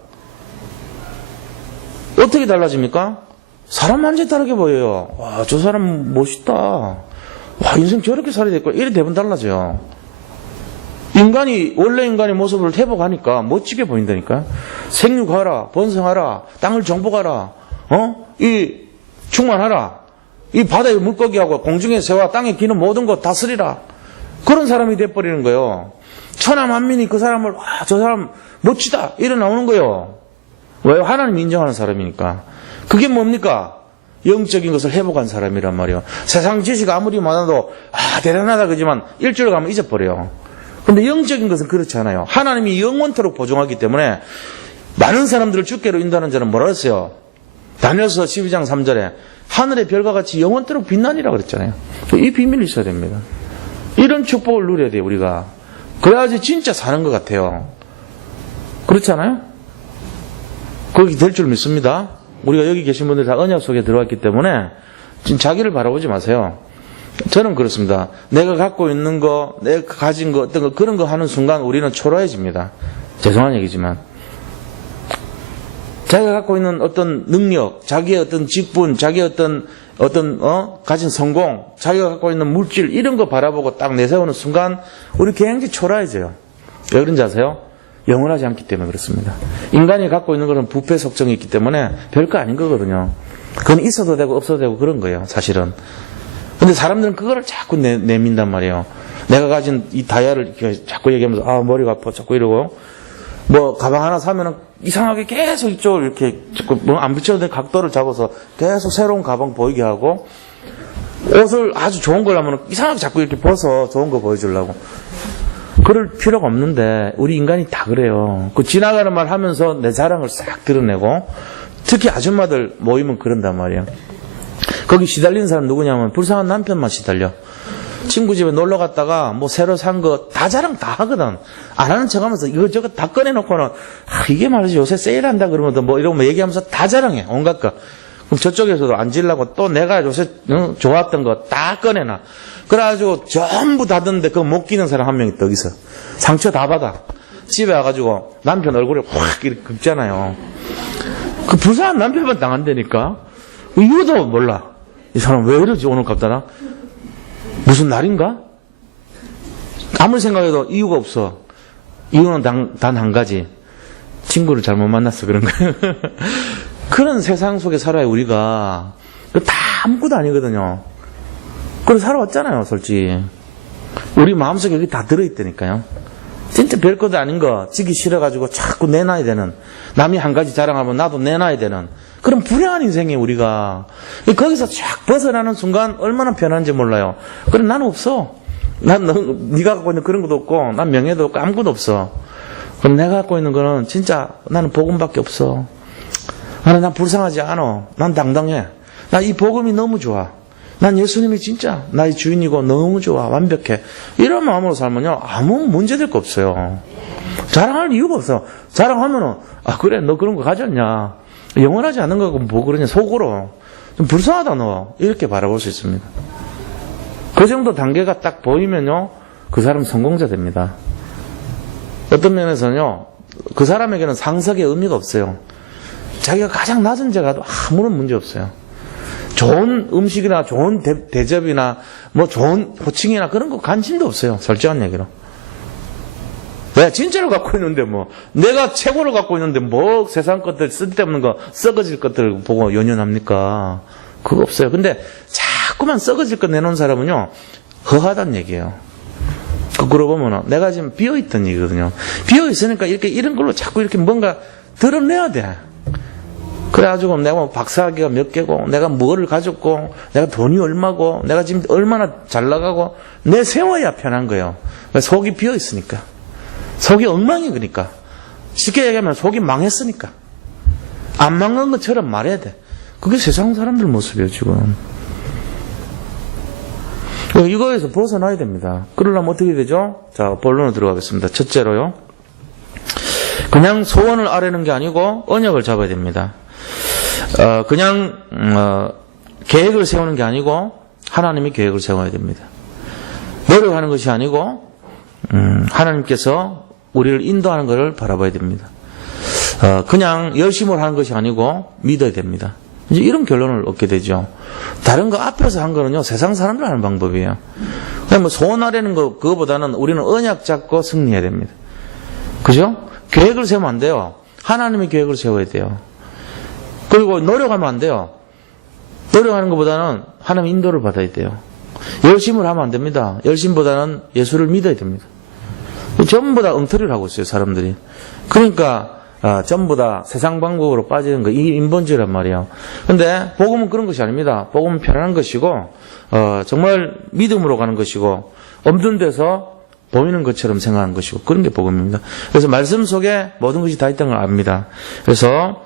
어떻게 달라집니까? 사람 완전히 다르게 보여요. 와, 저 사람 멋있다. 와, 인생 저렇게 살아야 될걸. 이래 대부분 달라져요. 원래 인간의 모습을 회복하니까 멋지게 보인다니까. 생육하라, 번성하라, 땅을 정복하라, 충만하라. 이 바다의 물고기하고 공중의 새와 땅에 기는 모든 것 다스리라. 그런 사람이 돼버리는 거예요. 천하만민이 그 사람을, 와, 저 사람 멋지다. 이래 나오는 거예요. 왜요? 하나님 인정하는 사람이니까. 그게 뭡니까? 영적인 것을 회복한 사람이란 말이에요. 세상 지식 아무리 많아도 대단하다 그러지만 일주일 가면 잊어버려요. 근데 영적인 것은 그렇지 않아요. 하나님이 영원토록 보존하기 때문에 많은 사람들을 주께로 인도하는 자는 뭐라 했어요? 다니엘서 12장 3절에 하늘의 별과 같이 영원토록 빛나니라 그랬잖아요. 이 비밀이 있어야 됩니다. 이런 축복을 누려야 돼요, 우리가. 그래야지 진짜 사는 것 같아요. 그렇지 않아요? 그렇게 될 줄 믿습니다. 우리가 여기 계신 분들 다 언약 속에 들어왔기 때문에 지금 자기를 바라보지 마세요. 저는 그렇습니다. 내가 갖고 있는 거, 내가 가진 거, 어떤 거, 그런 거 하는 순간 우리는 초라해집니다. 죄송한 얘기지만. 자기가 갖고 있는 어떤 능력, 자기의 어떤 직분, 자기의 가진 성공, 자기가 갖고 있는 물질, 이런 거 바라보고 딱 내세우는 순간 우리 굉장히 초라해져요. 왜 그런지 아세요? 영원하지 않기 때문에 그렇습니다. 인간이 갖고 있는 것은 부패 속성이 있기 때문에 별거 아닌 거거든요. 그건 있어도 되고 없어도 되고 그런 거예요, 사실은. 근데 사람들은 그거를 자꾸 내민단 말이에요. 내가 가진 이 다이아를 이렇게 자꾸 얘기하면서 머리가 아파 자꾸 이러고, 뭐 가방 하나 사면은 이상하게 계속 이쪽을 이렇게 자꾸 뭐 안 붙여도 될 각도를 잡아서 계속 새로운 가방 보이게 하고, 옷을 아주 좋은 걸 하면 이상하게 자꾸 이렇게 벗어 좋은 거 보여주려고. 그럴 필요가 없는데 우리 인간이 다 그래요. 그 지나가는 말 하면서 내 자랑을 싹 드러내고, 특히 아줌마들 모이면 그런단 말이에요. 거기 시달리는 사람 누구냐면 불쌍한 남편만 시달려. 친구 집에 놀러 갔다가 뭐 새로 산 거 다 자랑 다 하거든. 안 하는 척 하면서 이것저것 다 꺼내놓고는 이게 말이지 요새 세일한다 그러면 뭐 이러면 얘기하면서 다 자랑해. 온갖 거. 그럼 저쪽에서도 앉으려고 또 내가 요새 좋았던 거 다 꺼내놔. 그래가지고 전부 다 듣는데 그거 못 끼는 사람 한 명이 또 있어. 상처 다 받아. 집에 와가지고 남편 얼굴에 확 이렇게 긁잖아요. 그 불쌍한 남편만 당한다니까. 이유도 몰라. 이 사람 왜 이러지 오늘 갑자기? 무슨 날인가? 아무리 생각해도 이유가 없어. 이유는 단 한 가지. 친구를 잘못 만났어 그런 거예요. 그런 세상 속에 살아요 우리가. 다 아무것도 아니거든요. 그래서 살아왔잖아요 솔직히. 우리 마음속에 여기 다 들어있다니까요. 진짜 별것도 아닌 거 지기 싫어가지고 자꾸 내놔야 되는, 남이 한 가지 자랑하면 나도 내놔야 되는 그런 불행한 인생이에요 우리가. 거기서 쫙 벗어나는 순간 얼마나 편한지 몰라요. 그래 나는 없어. 네가 갖고 있는 그런 것도 없고 난 명예도 없고 아무것도 없어. 그럼 내가 갖고 있는 거는 진짜 나는 복음밖에 없어. 난 불쌍하지 않아. 난 당당해. 나 이 복음이 너무 좋아. 난 예수님이 진짜 나의 주인이고 너무 좋아. 완벽해. 이런 마음으로 살면요 아무 문제될 거 없어요. 자랑할 이유가 없어. 자랑하면은 그래 너 그런 거 가졌냐, 영원하지 않은 거고 뭐 그러냐, 속으로 좀 불쌍하다 너, 이렇게 바라볼 수 있습니다. 그 정도 단계가 딱 보이면요 그 사람 성공자 됩니다. 어떤 면에서는요 그 사람에게는 상석의 의미가 없어요. 자기가 가장 낮은 데 가도 아무런 문제 없어요. 좋은 음식이나 좋은 대접이나 뭐 좋은 호칭이나 그런 거 관심도 없어요. 솔직한 얘기로. 내가 진짜로 갖고 있는데 뭐, 내가 최고를 갖고 있는데 뭐 세상 것들, 쓸데없는 거, 썩어질 것들 보고 연연합니까? 그거 없어요. 근데 자꾸만 썩어질 거 내놓은 사람은요 허하단 얘기예요. 거꾸로 보면은 내가 지금 비어있던 얘기거든요. 비어있으니까 이렇게 이런 걸로 자꾸 이렇게 뭔가 드러내야 돼. 그래가지고 내가 뭐 박사학위가 몇 개고, 내가 뭐를 가졌고, 내가 돈이 얼마고, 내가 지금 얼마나 잘 나가고, 내 세워야 편한 거예요. 속이 비어있으니까. 속이 엉망이 그러니까. 쉽게 얘기하면 속이 망했으니까. 안 망한 것처럼 말해야 돼. 그게 세상 사람들 모습이에요 지금. 이거에서 벗어나야 됩니다. 그러려면 어떻게 되죠? 자, 본론으로 들어가겠습니다. 첫째로요, 그냥 소원을 아뢰는 게 아니고 언약을 잡아야 됩니다. 그냥 계획을 세우는 게 아니고 하나님이 계획을 세워야 됩니다. 노력하는 것이 아니고 하나님께서 우리를 인도하는 것을 바라봐야 됩니다. 그냥 열심을 하는 것이 아니고 믿어야 됩니다. 이제 이런 결론을 얻게 되죠. 다른 거 앞에서 한 거는요 세상 사람들 하는 방법이에요. 그냥 뭐 소원하려는 거, 그거보다는 우리는 언약 잡고 승리해야 됩니다. 그죠? 계획을 세우면 안 돼요. 하나님의 계획을 세워야 돼요. 그리고 노력하면 안 돼요. 노력하는 것보다는 하나님의 인도를 받아야 돼요. 열심을 하면 안 됩니다. 열심보다는 예수를 믿어야 됩니다. 전부 다 엉터리를 하고 있어요 사람들이. 그러니까 전부 다 세상 방법으로 빠지는 거, 이게 인본주의란 말이에요. 근데 복음은 그런 것이 아닙니다. 복음은 편안한 것이고, 정말 믿음으로 가는 것이고, 없는 데서 보이는 것처럼 생각하는 것이고, 그런 게 복음입니다. 그래서 말씀 속에 모든 것이 다 있다는 걸 압니다. 그래서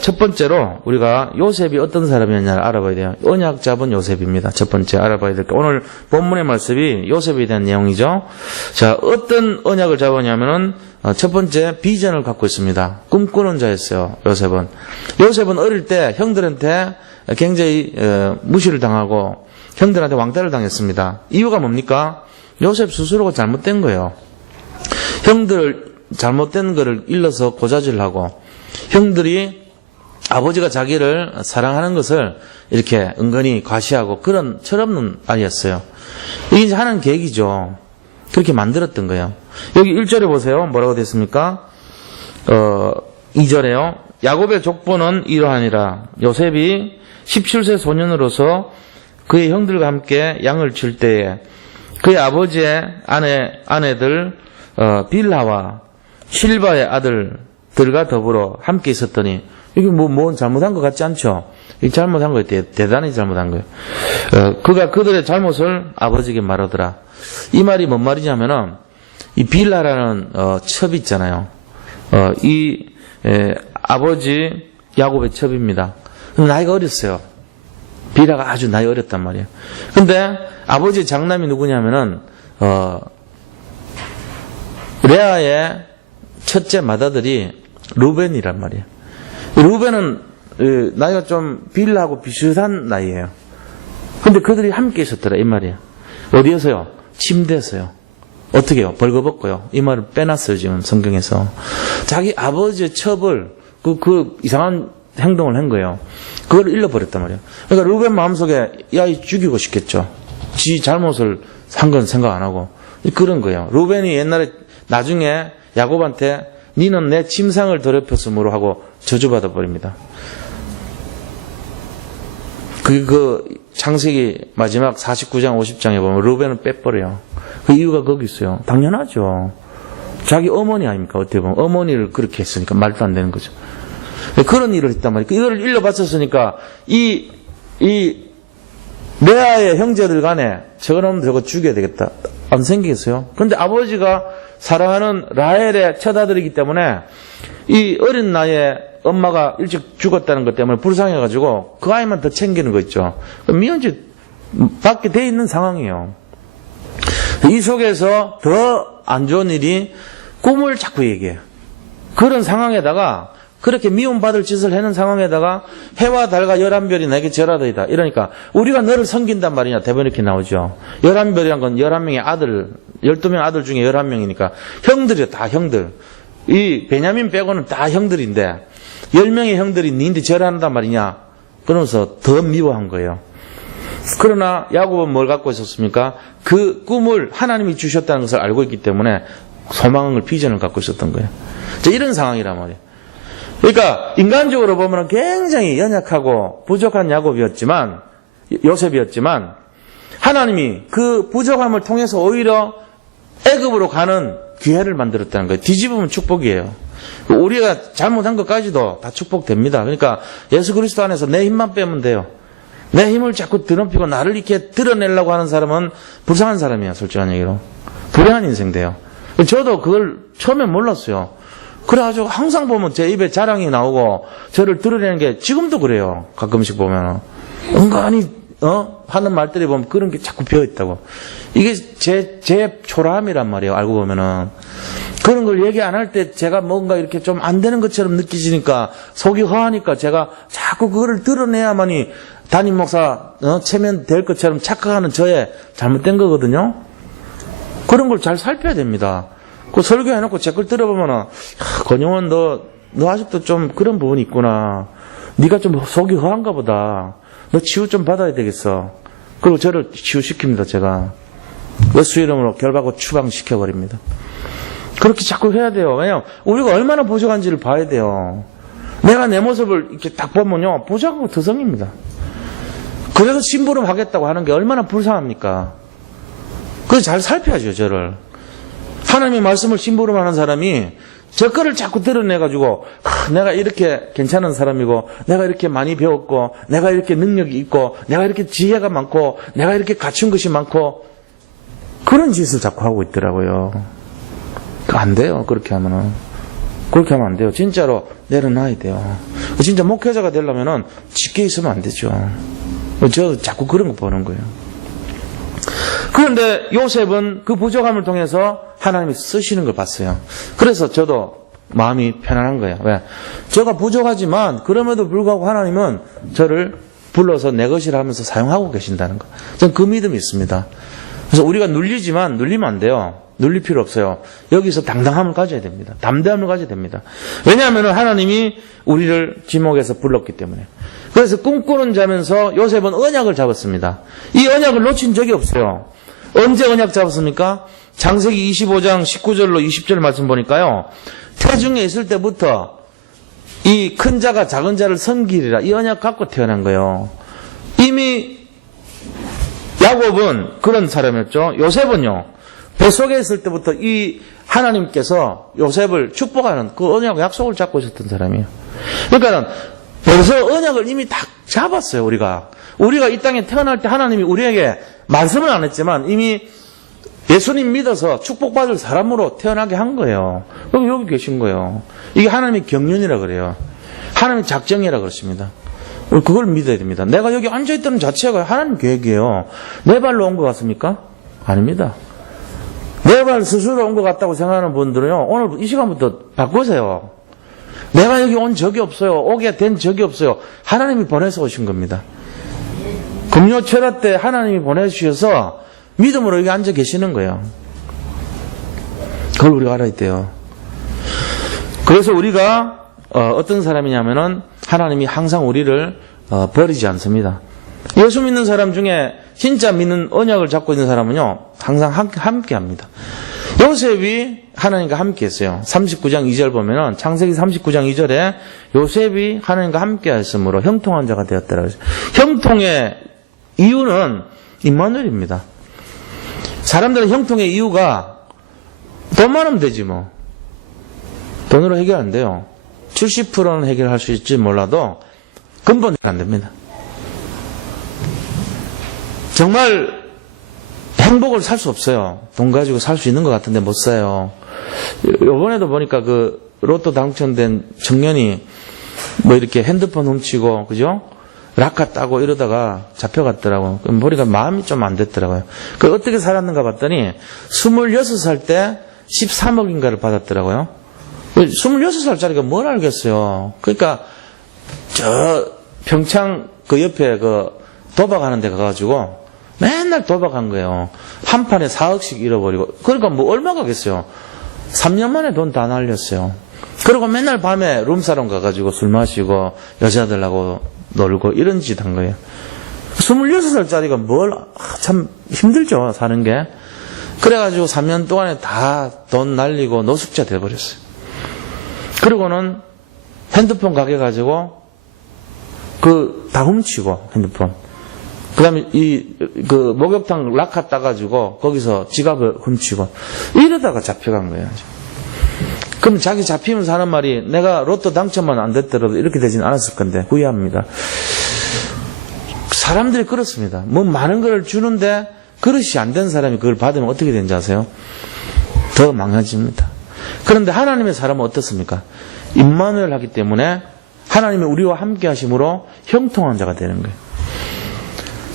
첫 번째로 우리가 요셉이 어떤 사람이었냐를 알아봐야 돼요. 언약 잡은 요셉입니다. 첫 번째 알아봐야 될 게, 오늘 본문의 말씀이 요셉에 대한 내용이죠. 자, 어떤 언약을 잡았냐면은 첫 번째 비전을 갖고 있습니다. 꿈꾸는 자였어요. 요셉은 어릴 때 형들한테 굉장히 무시를 당하고 형들한테 왕따를 당했습니다. 이유가 뭡니까? 요셉 스스로가 잘못된 거예요. 형들 잘못된 거를 일러서 고자질하고, 형들이 아버지가 자기를 사랑하는 것을 이렇게 은근히 과시하고, 그런 철없는 아이였어요. 이게 이제 하나님 계획이죠. 그렇게 만들었던 거예요. 여기 1절에 보세요. 뭐라고 됐습니까? 2절에요. 야곱의 족보는 이러하니라. 요셉이 17세 소년으로서 그의 형들과 함께 양을 칠 때에 그의 아버지의 아내들 빌하와 실바의 아들들과 더불어 함께 있었더니, 이게 뭔 잘못한 것 같지 않죠? 이 잘못한 거예요. 대단히 잘못한 거예요. 그가 그들의 잘못을 아버지에게 말하더라. 이 말이 뭔 말이냐면은, 이 빌하라는 첩이 있잖아요. 아버지 야곱의 첩입니다. 나이가 어렸어요. 빌하가 아주 나이 어렸단 말이에요. 근데 아버지의 장남이 누구냐면은 레아의 첫째 맏아들이 루벤이란 말이에요. 루벤은 나이가 좀 빌하고 비슷한 나이예요. 근데 그들이 함께 있었더라, 이 말이에요. 어디에서요? 침대에서요. 어떻게 해요? 벌거벗고요. 이 말을 빼놨어요, 지금 성경에서. 자기 아버지의 첩을 그 이상한 행동을 한 거예요. 그걸 잃어버렸단 말이에요. 그러니까 루벤 마음속에 야, 이 죽이고 싶겠죠. 지 잘못을 한 건 생각 안 하고 그런 거예요. 루벤이 옛날에 나중에 야곱한테 니는 내 침상을 더럽혔으므로 하고 저주받아 버립니다. 그 창세기 마지막 49장 50장에 보면 루벤을 빼버려요. 그 이유가 거기 있어요. 당연하죠. 자기 어머니 아닙니까? 어떻게 보면 어머니를 그렇게 했으니까 말도 안 되는 거죠. 그런 일을 했단 말이에요. 이거를 일러바쳤으니까 이 레아의 형제들 간에 저거는 저거 죽여야 되겠다 안 생기겠어요? 그런데 아버지가 사랑하는 라헬의 첫아들이기 때문에 이 어린 나이에 엄마가 일찍 죽었다는 것 때문에 불쌍해가지고 그 아이만 더 챙기는 거 있죠. 미연지 받게 돼 있는 상황이에요. 이 속에서 더 안 좋은 일이 꿈을 자꾸 얘기해요. 그런 상황에다가 그렇게 미움받을 짓을 해는 상황에다가 해와 달과 11별이 내게 절하더이다. 이러니까 우리가 너를 섬긴단 말이냐. 대부분 이렇게 나오죠. 11별이란 건 11명의 아들, 12명 아들 중에 11명이니까 형들이요. 다 형들. 이 베냐민 빼고는 다 형들인데 10명의 형들이 니한테 절한단 말이냐. 그러면서 더 미워한 거예요. 그러나 야곱은 뭘 갖고 있었습니까? 그 꿈을 하나님이 주셨다는 것을 알고 있기 때문에 소망을, 비전을 갖고 있었던 거예요. 이런 상황이란 말이에요. 그러니까 인간적으로 보면 굉장히 연약하고 부족한 요셉이었지만 하나님이 그 부족함을 통해서 오히려 애굽으로 가는 기회를 만들었다는 거예요. 뒤집으면 축복이에요. 우리가 잘못한 것까지도 다 축복됩니다. 그러니까 예수 그리스도 안에서 내 힘만 빼면 돼요. 내 힘을 자꾸 드높이고 나를 이렇게 드러내려고 하는 사람은 불쌍한 사람이에요. 솔직한 얘기로. 불행한 인생 돼요. 저도 그걸 처음에 몰랐어요. 그래가지고 항상 보면 제 입에 자랑이 나오고 저를 드러내는 게 지금도 그래요. 가끔씩 보면 은근히 하는 말들이 보면 그런 게 자꾸 비어있다고. 이게 제 초라함이란 말이에요. 알고 보면은 그런 걸 얘기 안 할 때 제가 뭔가 이렇게 좀 안 되는 것처럼 느껴지니까 속이 허하니까 제가 자꾸 그거를 드러내야만이 담임 목사 체면 될 것처럼 착각하는 저의 잘못된 거거든요. 그런 걸 잘 살펴야 됩니다. 그 설교해놓고 제 걸 들어보면은 권영원 너 아직도 좀 그런 부분이 있구나. 네가 좀 속이 허한가 보다. 너 치유 좀 받아야 되겠어. 그리고 저를 치유시킵니다. 제가 예수 이름으로 결박하고 추방시켜버립니다. 그렇게 자꾸 해야 돼요. 왜냐하면 우리가 얼마나 부족한지를 봐야 돼요. 내가 내 모습을 이렇게 딱 보면요 부족하고 더성입니다. 그래서 심부름 하겠다고 하는 게 얼마나 불쌍합니까? 그래서 잘 살펴야죠. 저를. 하나님의 말씀을 심부름하는 사람이 저 거를 자꾸 드러내가지고 내가 이렇게 괜찮은 사람이고 내가 이렇게 많이 배웠고 내가 이렇게 능력이 있고 내가 이렇게 지혜가 많고 내가 이렇게 갖춘 것이 많고 그런 짓을 자꾸 하고 있더라고요. 안 돼요. 그렇게 하면은. 그렇게 하면 안 돼요. 진짜로 내려놔야 돼요. 진짜 목회자가 되려면은 짙게 있으면 안 되죠. 저 자꾸 그런 거 보는 거예요. 그런데 요셉은 그 부족함을 통해서 하나님이 쓰시는 걸 봤어요. 그래서 저도 마음이 편안한 거예요. 왜? 제가 부족하지만 그럼에도 불구하고 하나님은 저를 불러서 내 것이라 하면서 사용하고 계신다는 거. 저는 그 믿음이 있습니다. 그래서 우리가 눌리지만 눌리면 안 돼요. 눌릴 필요 없어요. 여기서 당당함을 가져야 됩니다. 담대함을 가져야 됩니다. 왜냐하면 하나님이 우리를 지목해서 불렀기 때문에. 그래서 꿈꾸는 자면서 요셉은 언약을 잡았습니다. 이 언약을 놓친 적이 없어요. 언제 언약 잡았습니까? 창세기 25장 19절로 20절 말씀 보니까요. 태중에 있을 때부터 이 큰 자가 작은 자를 섬기리라 이 언약 갖고 태어난 거예요. 이미 야곱은 그런 사람이었죠. 요셉은요. 뱃속에 있을 때부터 이 하나님께서 요셉을 축복하는 그 언약 약속을 잡고 있었던 사람이에요. 그러니까 벌써 언약을 이미 다 잡았어요. 우리가 이 땅에 태어날 때 하나님이 우리에게 말씀을 안 했지만 이미 예수님 믿어서 축복받을 사람으로 태어나게 한 거예요. 그럼 여기 계신 거예요. 이게 하나님의 경륜이라 그래요. 하나님의 작정이라 그렇습니다. 그걸 믿어야 됩니다. 내가 여기 앉아있다는 자체가 하나님 계획이에요. 내 발로 온 것 같습니까? 아닙니다. 내 발 스스로 온 것 같다고 생각하는 분들은요, 오늘 이 시간부터 바꾸세요. 내가 여기 온 적이 없어요. 오게 된 적이 없어요. 하나님이 보내서 오신 겁니다. 금요철야 때 하나님이 보내주셔서 믿음으로 여기 앉아 계시는 거예요. 그걸 우리가 알아야 돼요. 그래서 우리가 어떤 사람이냐면은 하나님이 항상 우리를 버리지 않습니다. 예수 믿는 사람 중에 진짜 믿는 언약을 잡고 있는 사람은요 항상 함께 합니다. 요셉이 하나님과 함께 했어요. 39장 2절 보면은 창세기 39장 2절에 요셉이 하나님과 함께 했으므로 형통한 자가 되었다라고 했어요. 형통의 이유는 임마누엘입니다. 사람들은 형통의 이유가 돈 많으면 되지 뭐. 돈으로 해결 안 돼요. 70%는 해결할 수 있지 몰라도 근본은 안 됩니다. 정말 행복을 살 수 없어요. 돈 가지고 살 수 있는 것 같은데 못 사요. 이번에도 보니까 그 로또 당첨된 청년이 뭐 이렇게 핸드폰 훔치고 그죠? 라카 따고 이러다가 잡혀갔더라고요. 보니까 마음이 좀 안 됐더라고요. 그 어떻게 살았는가 봤더니 26살 때 13억인가를 받았더라고요. 26살짜리가 뭘 알겠어요. 그러니까 저 평창 그 옆에 그 도박하는 데 가가지고 맨날 도박한 거예요. 한 판에 4억씩 잃어버리고. 그러니까 뭐 얼마 가겠어요. 3년 만에 돈 다 날렸어요. 그리고 맨날 밤에 룸사롱 가가지고 술 마시고 여자들하고 놀고 이런 짓 한 거예요. 26살짜리가 참 힘들죠, 사는 게. 그래가지고 3년 동안에 다 돈 날리고 노숙자 돼버렸어요. 그리고는 핸드폰 가게 가지고 다 훔치고 핸드폰. 그 다음에 목욕탕 라카 따가지고 거기서 지갑을 훔치고 이러다가 잡혀간 거예요. 그럼 자기 잡히면서 하는 말이 내가 로또 당첨만 안 됐더라도 이렇게 되지는 않았을 건데 후회합니다. 사람들이 그렇습니다. 뭐 많은 걸 주는데 그릇이 안 된 사람이 그걸 받으면 어떻게 되는지 아세요? 더 망가집니다. 그런데 하나님의 사람은 어떻습니까? 임마누엘 하기 때문에 하나님이 우리와 함께 하심으로 형통한 자가 되는 거예요.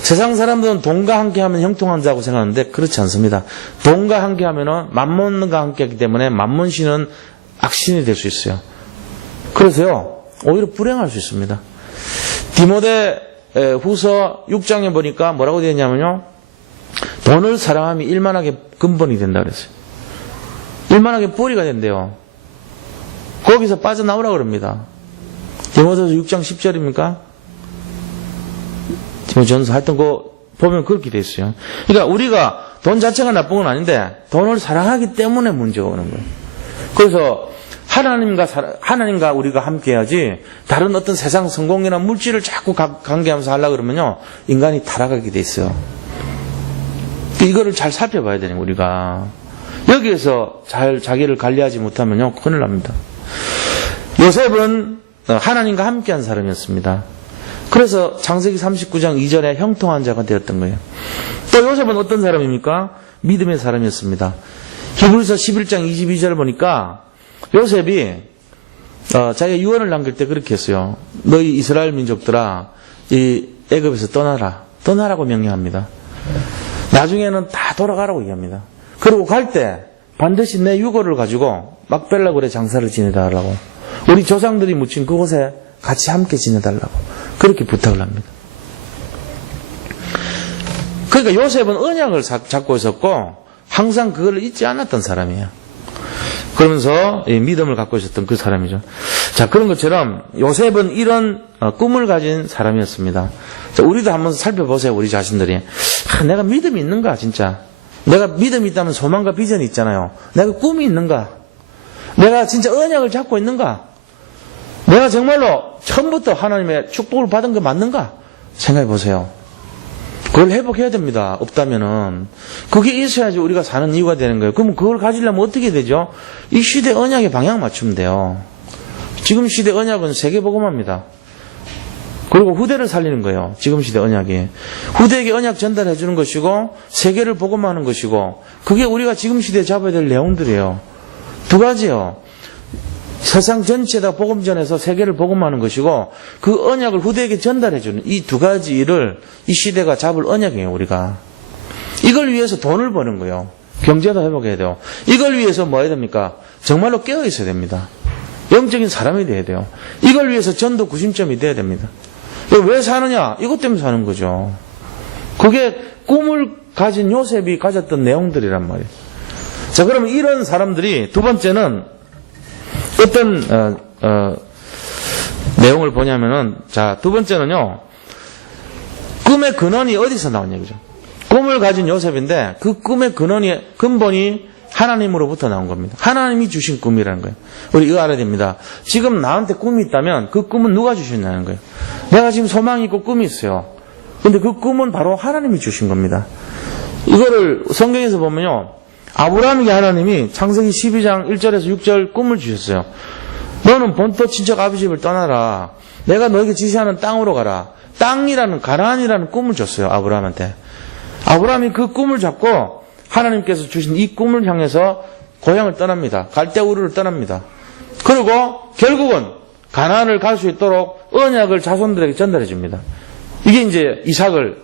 세상 사람들은 돈과 함께 하면 형통한 자고 생각하는데 그렇지 않습니다. 돈과 함께 하면은 만몬과 함께 하기 때문에 만몬신은 악신이 될 수 있어요. 그래서요 오히려 불행할 수 있습니다. 디모데 후서 6장에 보니까 뭐라고 되어 있냐면요, 돈을 사랑함이 일만하게 근본이 된다 그랬어요. 일만하게 뿌리가 된대요. 거기서 빠져나오라 그럽니다. 디모데후서 6장 10절입니까? 디모데전서 하여튼 보면 그렇게 돼 있어요. 그러니까 우리가 돈 자체가 나쁜 건 아닌데 돈을 사랑하기 때문에 문제가 오는 거예요. 그래서 하나님과 우리가 함께 해야지 다른 어떤 세상 성공이나 물질을 자꾸 관계하면서 하려고 그러면요 인간이 타락하게 돼 있어요. 이거를 잘 살펴봐야 되는 우리가. 여기에서 잘 자기를 관리하지 못하면요, 큰일 납니다. 요셉은 하나님과 함께한 사람이었습니다. 그래서 창세기 39장 2절에 형통한 자가 되었던 거예요. 또 요셉은 어떤 사람입니까? 믿음의 사람이었습니다. 히브리서 11장 22절 보니까 요셉이 자기가 유언을 남길 때 그렇게 했어요. 너희 이스라엘 민족들아, 이 애굽에서 떠나라고 명령합니다. 나중에는 다 돌아가라고 얘기합니다. 그리고 갈 때 반드시 내 유고를 가지고 막벨라 굴에 장사를 지내달라고, 우리 조상들이 묻힌 그곳에 같이 함께 지내달라고 그렇게 부탁을 합니다. 그러니까 요셉은 언약을 잡고 있었고 항상 그걸 잊지 않았던 사람이에요. 그러면서 믿음을 갖고 있었던 그 사람이죠. 자, 그런 것처럼 요셉은 이런 꿈을 가진 사람이었습니다. 자, 우리도 한번 살펴보세요. 우리 자신들이. 내가 믿음이 있는가 진짜. 내가 믿음이 있다면 소망과 비전이 있잖아요. 내가 꿈이 있는가. 내가 진짜 언약을 잡고 있는가. 내가 정말로 처음부터 하나님의 축복을 받은 거 맞는가. 생각해 보세요. 그걸 회복해야 됩니다. 없다면은. 그게 있어야지 우리가 사는 이유가 되는 거예요. 그러면 그걸 가지려면 어떻게 되죠? 이 시대 언약의 방향 맞추면 돼요. 지금 시대 언약은 세계복음화입니다. 그리고 후대를 살리는 거예요. 지금 시대 언약이. 후대에게 언약 전달해 주는 것이고 세계를 복음화하는 것이고, 그게 우리가 지금 시대에 잡아야 될 내용들이에요. 두 가지요. 세상 전체에다 복음 전해서 세계를 복음하는 것이고, 그 언약을 후대에게 전달해주는 이 두 가지 일을 이 시대가 잡을 언약이에요. 우리가 이걸 위해서 돈을 버는 거예요. 경제도 회복해야 돼요. 이걸 위해서 뭐 해야 됩니까? 정말로 깨어 있어야 됩니다. 영적인 사람이 돼야 돼요. 이걸 위해서 전도 구심점이 돼야 됩니다. 왜 사느냐? 이것 때문에 사는 거죠. 그게 꿈을 가진 요셉이 가졌던 내용들이란 말이에요. 자, 그러면 이런 사람들이, 두 번째는 어떤 내용을 보냐면은, 자, 두 번째는요, 꿈의 근원이 어디서 나온 얘기죠? 꿈을 가진 요셉인데 그 꿈의 근본이 하나님으로부터 나온 겁니다. 하나님이 주신 꿈이라는 거예요. 우리 이거 알아야 됩니다. 지금 나한테 꿈이 있다면 그 꿈은 누가 주셨냐는 거예요. 내가 지금 소망이 있고 꿈이 있어요. 근데 그 꿈은 바로 하나님이 주신 겁니다. 이거를 성경에서 보면요, 아브라함에게 하나님이 창세기 12장 1절에서 6절 꿈을 주셨어요. 너는 본토 친척 아비 집을 떠나라. 내가 너에게 지시하는 땅으로 가라. 땅이라는, 가나안이라는 꿈을 줬어요. 아브라함한테. 아브라함이 그 꿈을 잡고 하나님께서 주신 이 꿈을 향해서 고향을 떠납니다. 갈대우르를 떠납니다. 그리고 결국은 가나안을 갈 수 있도록 언약을 자손들에게 전달해 줍니다. 이게 이제 이삭을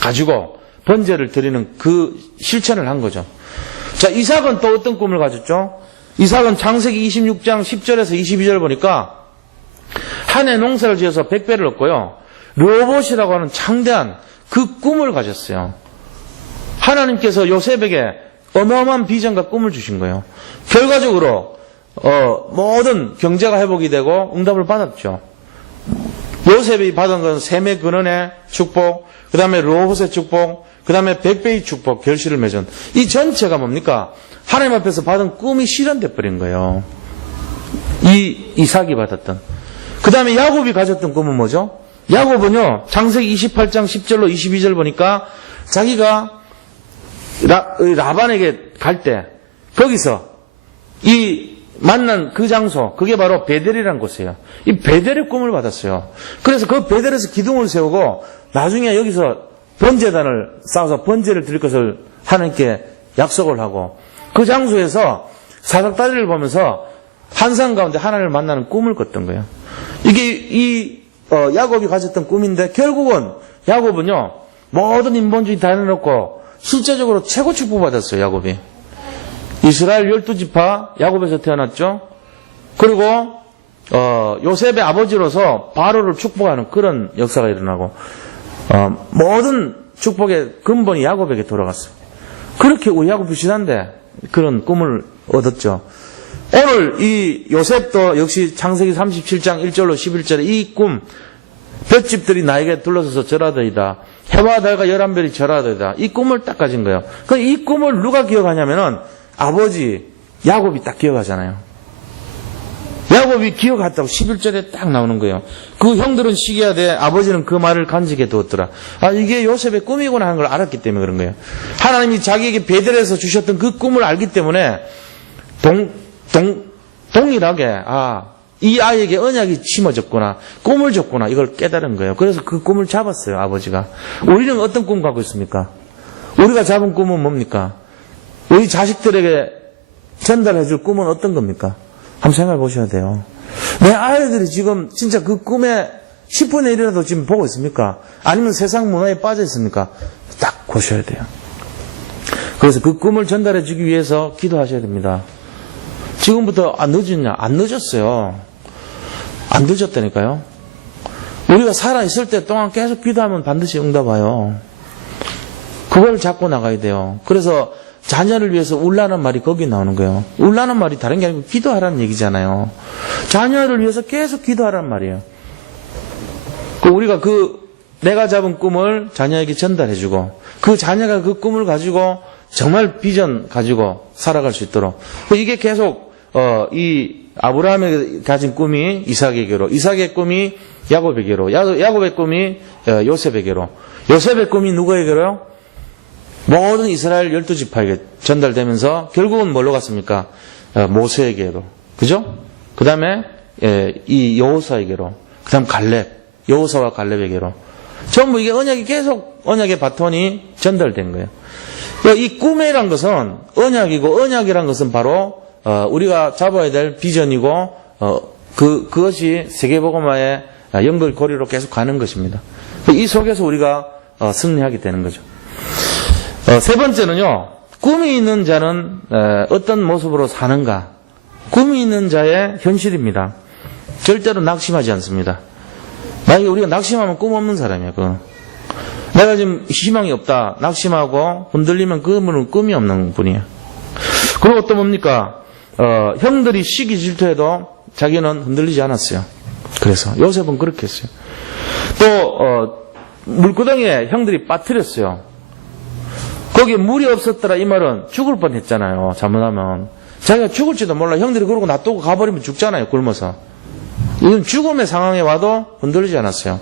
가지고 번제를 드리는 그 실천을 한 거죠. 자, 이삭은 또 어떤 꿈을 가졌죠? 이삭은 창세기 26장 10절에서 22절 보니까 한 해 농사를 지어서 100배를 얻고요, 르호봇이라고 하는 창대한 그 꿈을 가졌어요. 하나님께서 요셉에게 어마어마한 비전과 꿈을 주신 거예요. 결과적으로 모든 경제가 회복이 되고 응답을 받았죠. 요셉이 받은 건 셈의 근원의 축복, 그 다음에 르호봇의 축복, 그 다음에 100배의 축복, 결실을 맺은 이 전체가 뭡니까? 하나님 앞에서 받은 꿈이 실현돼 버린 거예요. 이 이삭이 받았던. 그 다음에 야곱이 가졌던 꿈은 뭐죠? 야곱은요, 창세기 28장 10절로 22절 보니까 자기가 라반에게 갈 때 거기서 이 만난 그 장소, 그게 바로 베델이라는 곳이에요. 이 베델의 꿈을 받았어요. 그래서 그 베델에서 기둥을 세우고 나중에 여기서 번제단을 쌓아서 번제를 드릴 것을 하나님께 약속을 하고, 그 장소에서 사닥다리를 보면서 한산 가운데 하나님을 만나는 꿈을 꿨던 거예요. 이게 야곱이 가졌던 꿈인데, 결국은 야곱은요, 모든 인본주의 다 내놓고 실제적으로 최고 축복받았어요. 야곱이 이스라엘 12지파 야곱에서 태어났죠. 그리고 요셉의 아버지로서 바로를 축복하는 그런 역사가 일어나고, 모든 축복의 근본이 야곱에게 돌아갔어요. 그렇게 야곱부신한데 그런 꿈을 얻었죠. 오늘 이 요셉도 역시 창세기 37장 1절로 11절에 이 꿈, 볏집들이 나에게 둘러서서 절하더이다. 해와 달과 11별이 절하더이다. 이 꿈을 딱 가진 거예요. 이 꿈을 누가 기억하냐면은 아버지 야곱이 딱 기억하잖아요. 야곱이 기억했다고 11절에 딱 나오는 거예요. 그 형들은 시기하되 아버지는 그 말을 간직해 두었더라. 아, 이게 요셉의 꿈이구나 하는 걸 알았기 때문에 그런 거예요. 하나님이 자기에게 베델에서 주셨던 그 꿈을 알기 때문에 동일하게 이 아이에게 언약이 심어졌구나, 꿈을 줬구나, 이걸 깨달은 거예요. 그래서 그 꿈을 잡았어요, 아버지가. 우리는 어떤 꿈 갖고 있습니까? 우리가 잡은 꿈은 뭡니까? 우리 자식들에게 전달해 줄 꿈은 어떤 겁니까? 한번 생각해 보셔야 돼요. 내 아이들이 지금 진짜 그 꿈에 10분의 1이라도 지금 보고 있습니까? 아니면 세상 문화에 빠져 있습니까? 딱 보셔야 돼요. 그래서 그 꿈을 전달해 주기 위해서 기도하셔야 됩니다. 지금부터 늦었냐? 안 늦었어요. 안 늦었다니까요. 우리가 살아있을 때 동안 계속 기도하면 반드시 응답 와요. 그걸 잡고 나가야 돼요. 그래서 자녀를 위해서 울라는 말이 거기 나오는 거예요. 울라는 말이 다른 게 아니고 기도하라는 얘기잖아요. 자녀를 위해서 계속 기도하라는 말이에요. 우리가 내가 잡은 꿈을 자녀에게 전달해주고, 그 자녀가 그 꿈을 가지고 정말 비전 가지고 살아갈 수 있도록. 이게 계속 이 아브라함이 가진 꿈이 이삭에게로, 이삭의 꿈이 야곱에게로, 야곱의 꿈이 요셉에게로, 요셉의 꿈이 누구에게로요? 모든 이스라엘 12지파에게 전달되면서 결국은 뭘로 갔습니까? 모세에게로. 그죠? 그 다음에 이 여호사에게로. 그 다음 갈렙. 여호사와 갈렙에게로. 전부 이게 언약의 바톤이 전달된 거예요. 이 꿈이란 것은 언약이고, 언약이란 것은 바로 우리가 잡아야 될 비전이고, 그것이 세계복음화의 연결고리로 계속 가는 것입니다. 이 속에서 우리가 승리하게 되는 거죠. 세 번째는요, 꿈이 있는 자는 어떤 모습으로 사는가? 꿈이 있는 자의 현실입니다. 절대로 낙심하지 않습니다. 만약에 우리가 낙심하면 꿈 없는 사람이야. 내가 지금 희망이 없다, 낙심하고 흔들리면 그분은 꿈이 없는 분이에요. 그리고 또 뭡니까? 형들이 시기 질투해도 자기는 흔들리지 않았어요. 그래서 요셉은 그렇게 했어요. 또 물구덩이에 형들이 빠뜨렸어요. 거기에 물이 없었더라, 이 말은 죽을 뻔했잖아요. 잘못하면 자기가 죽을지도 몰라. 형들이 그러고 놔두고 가버리면 죽잖아요, 굶어서. 이건 죽음의 상황에 와도 흔들리지 않았어요.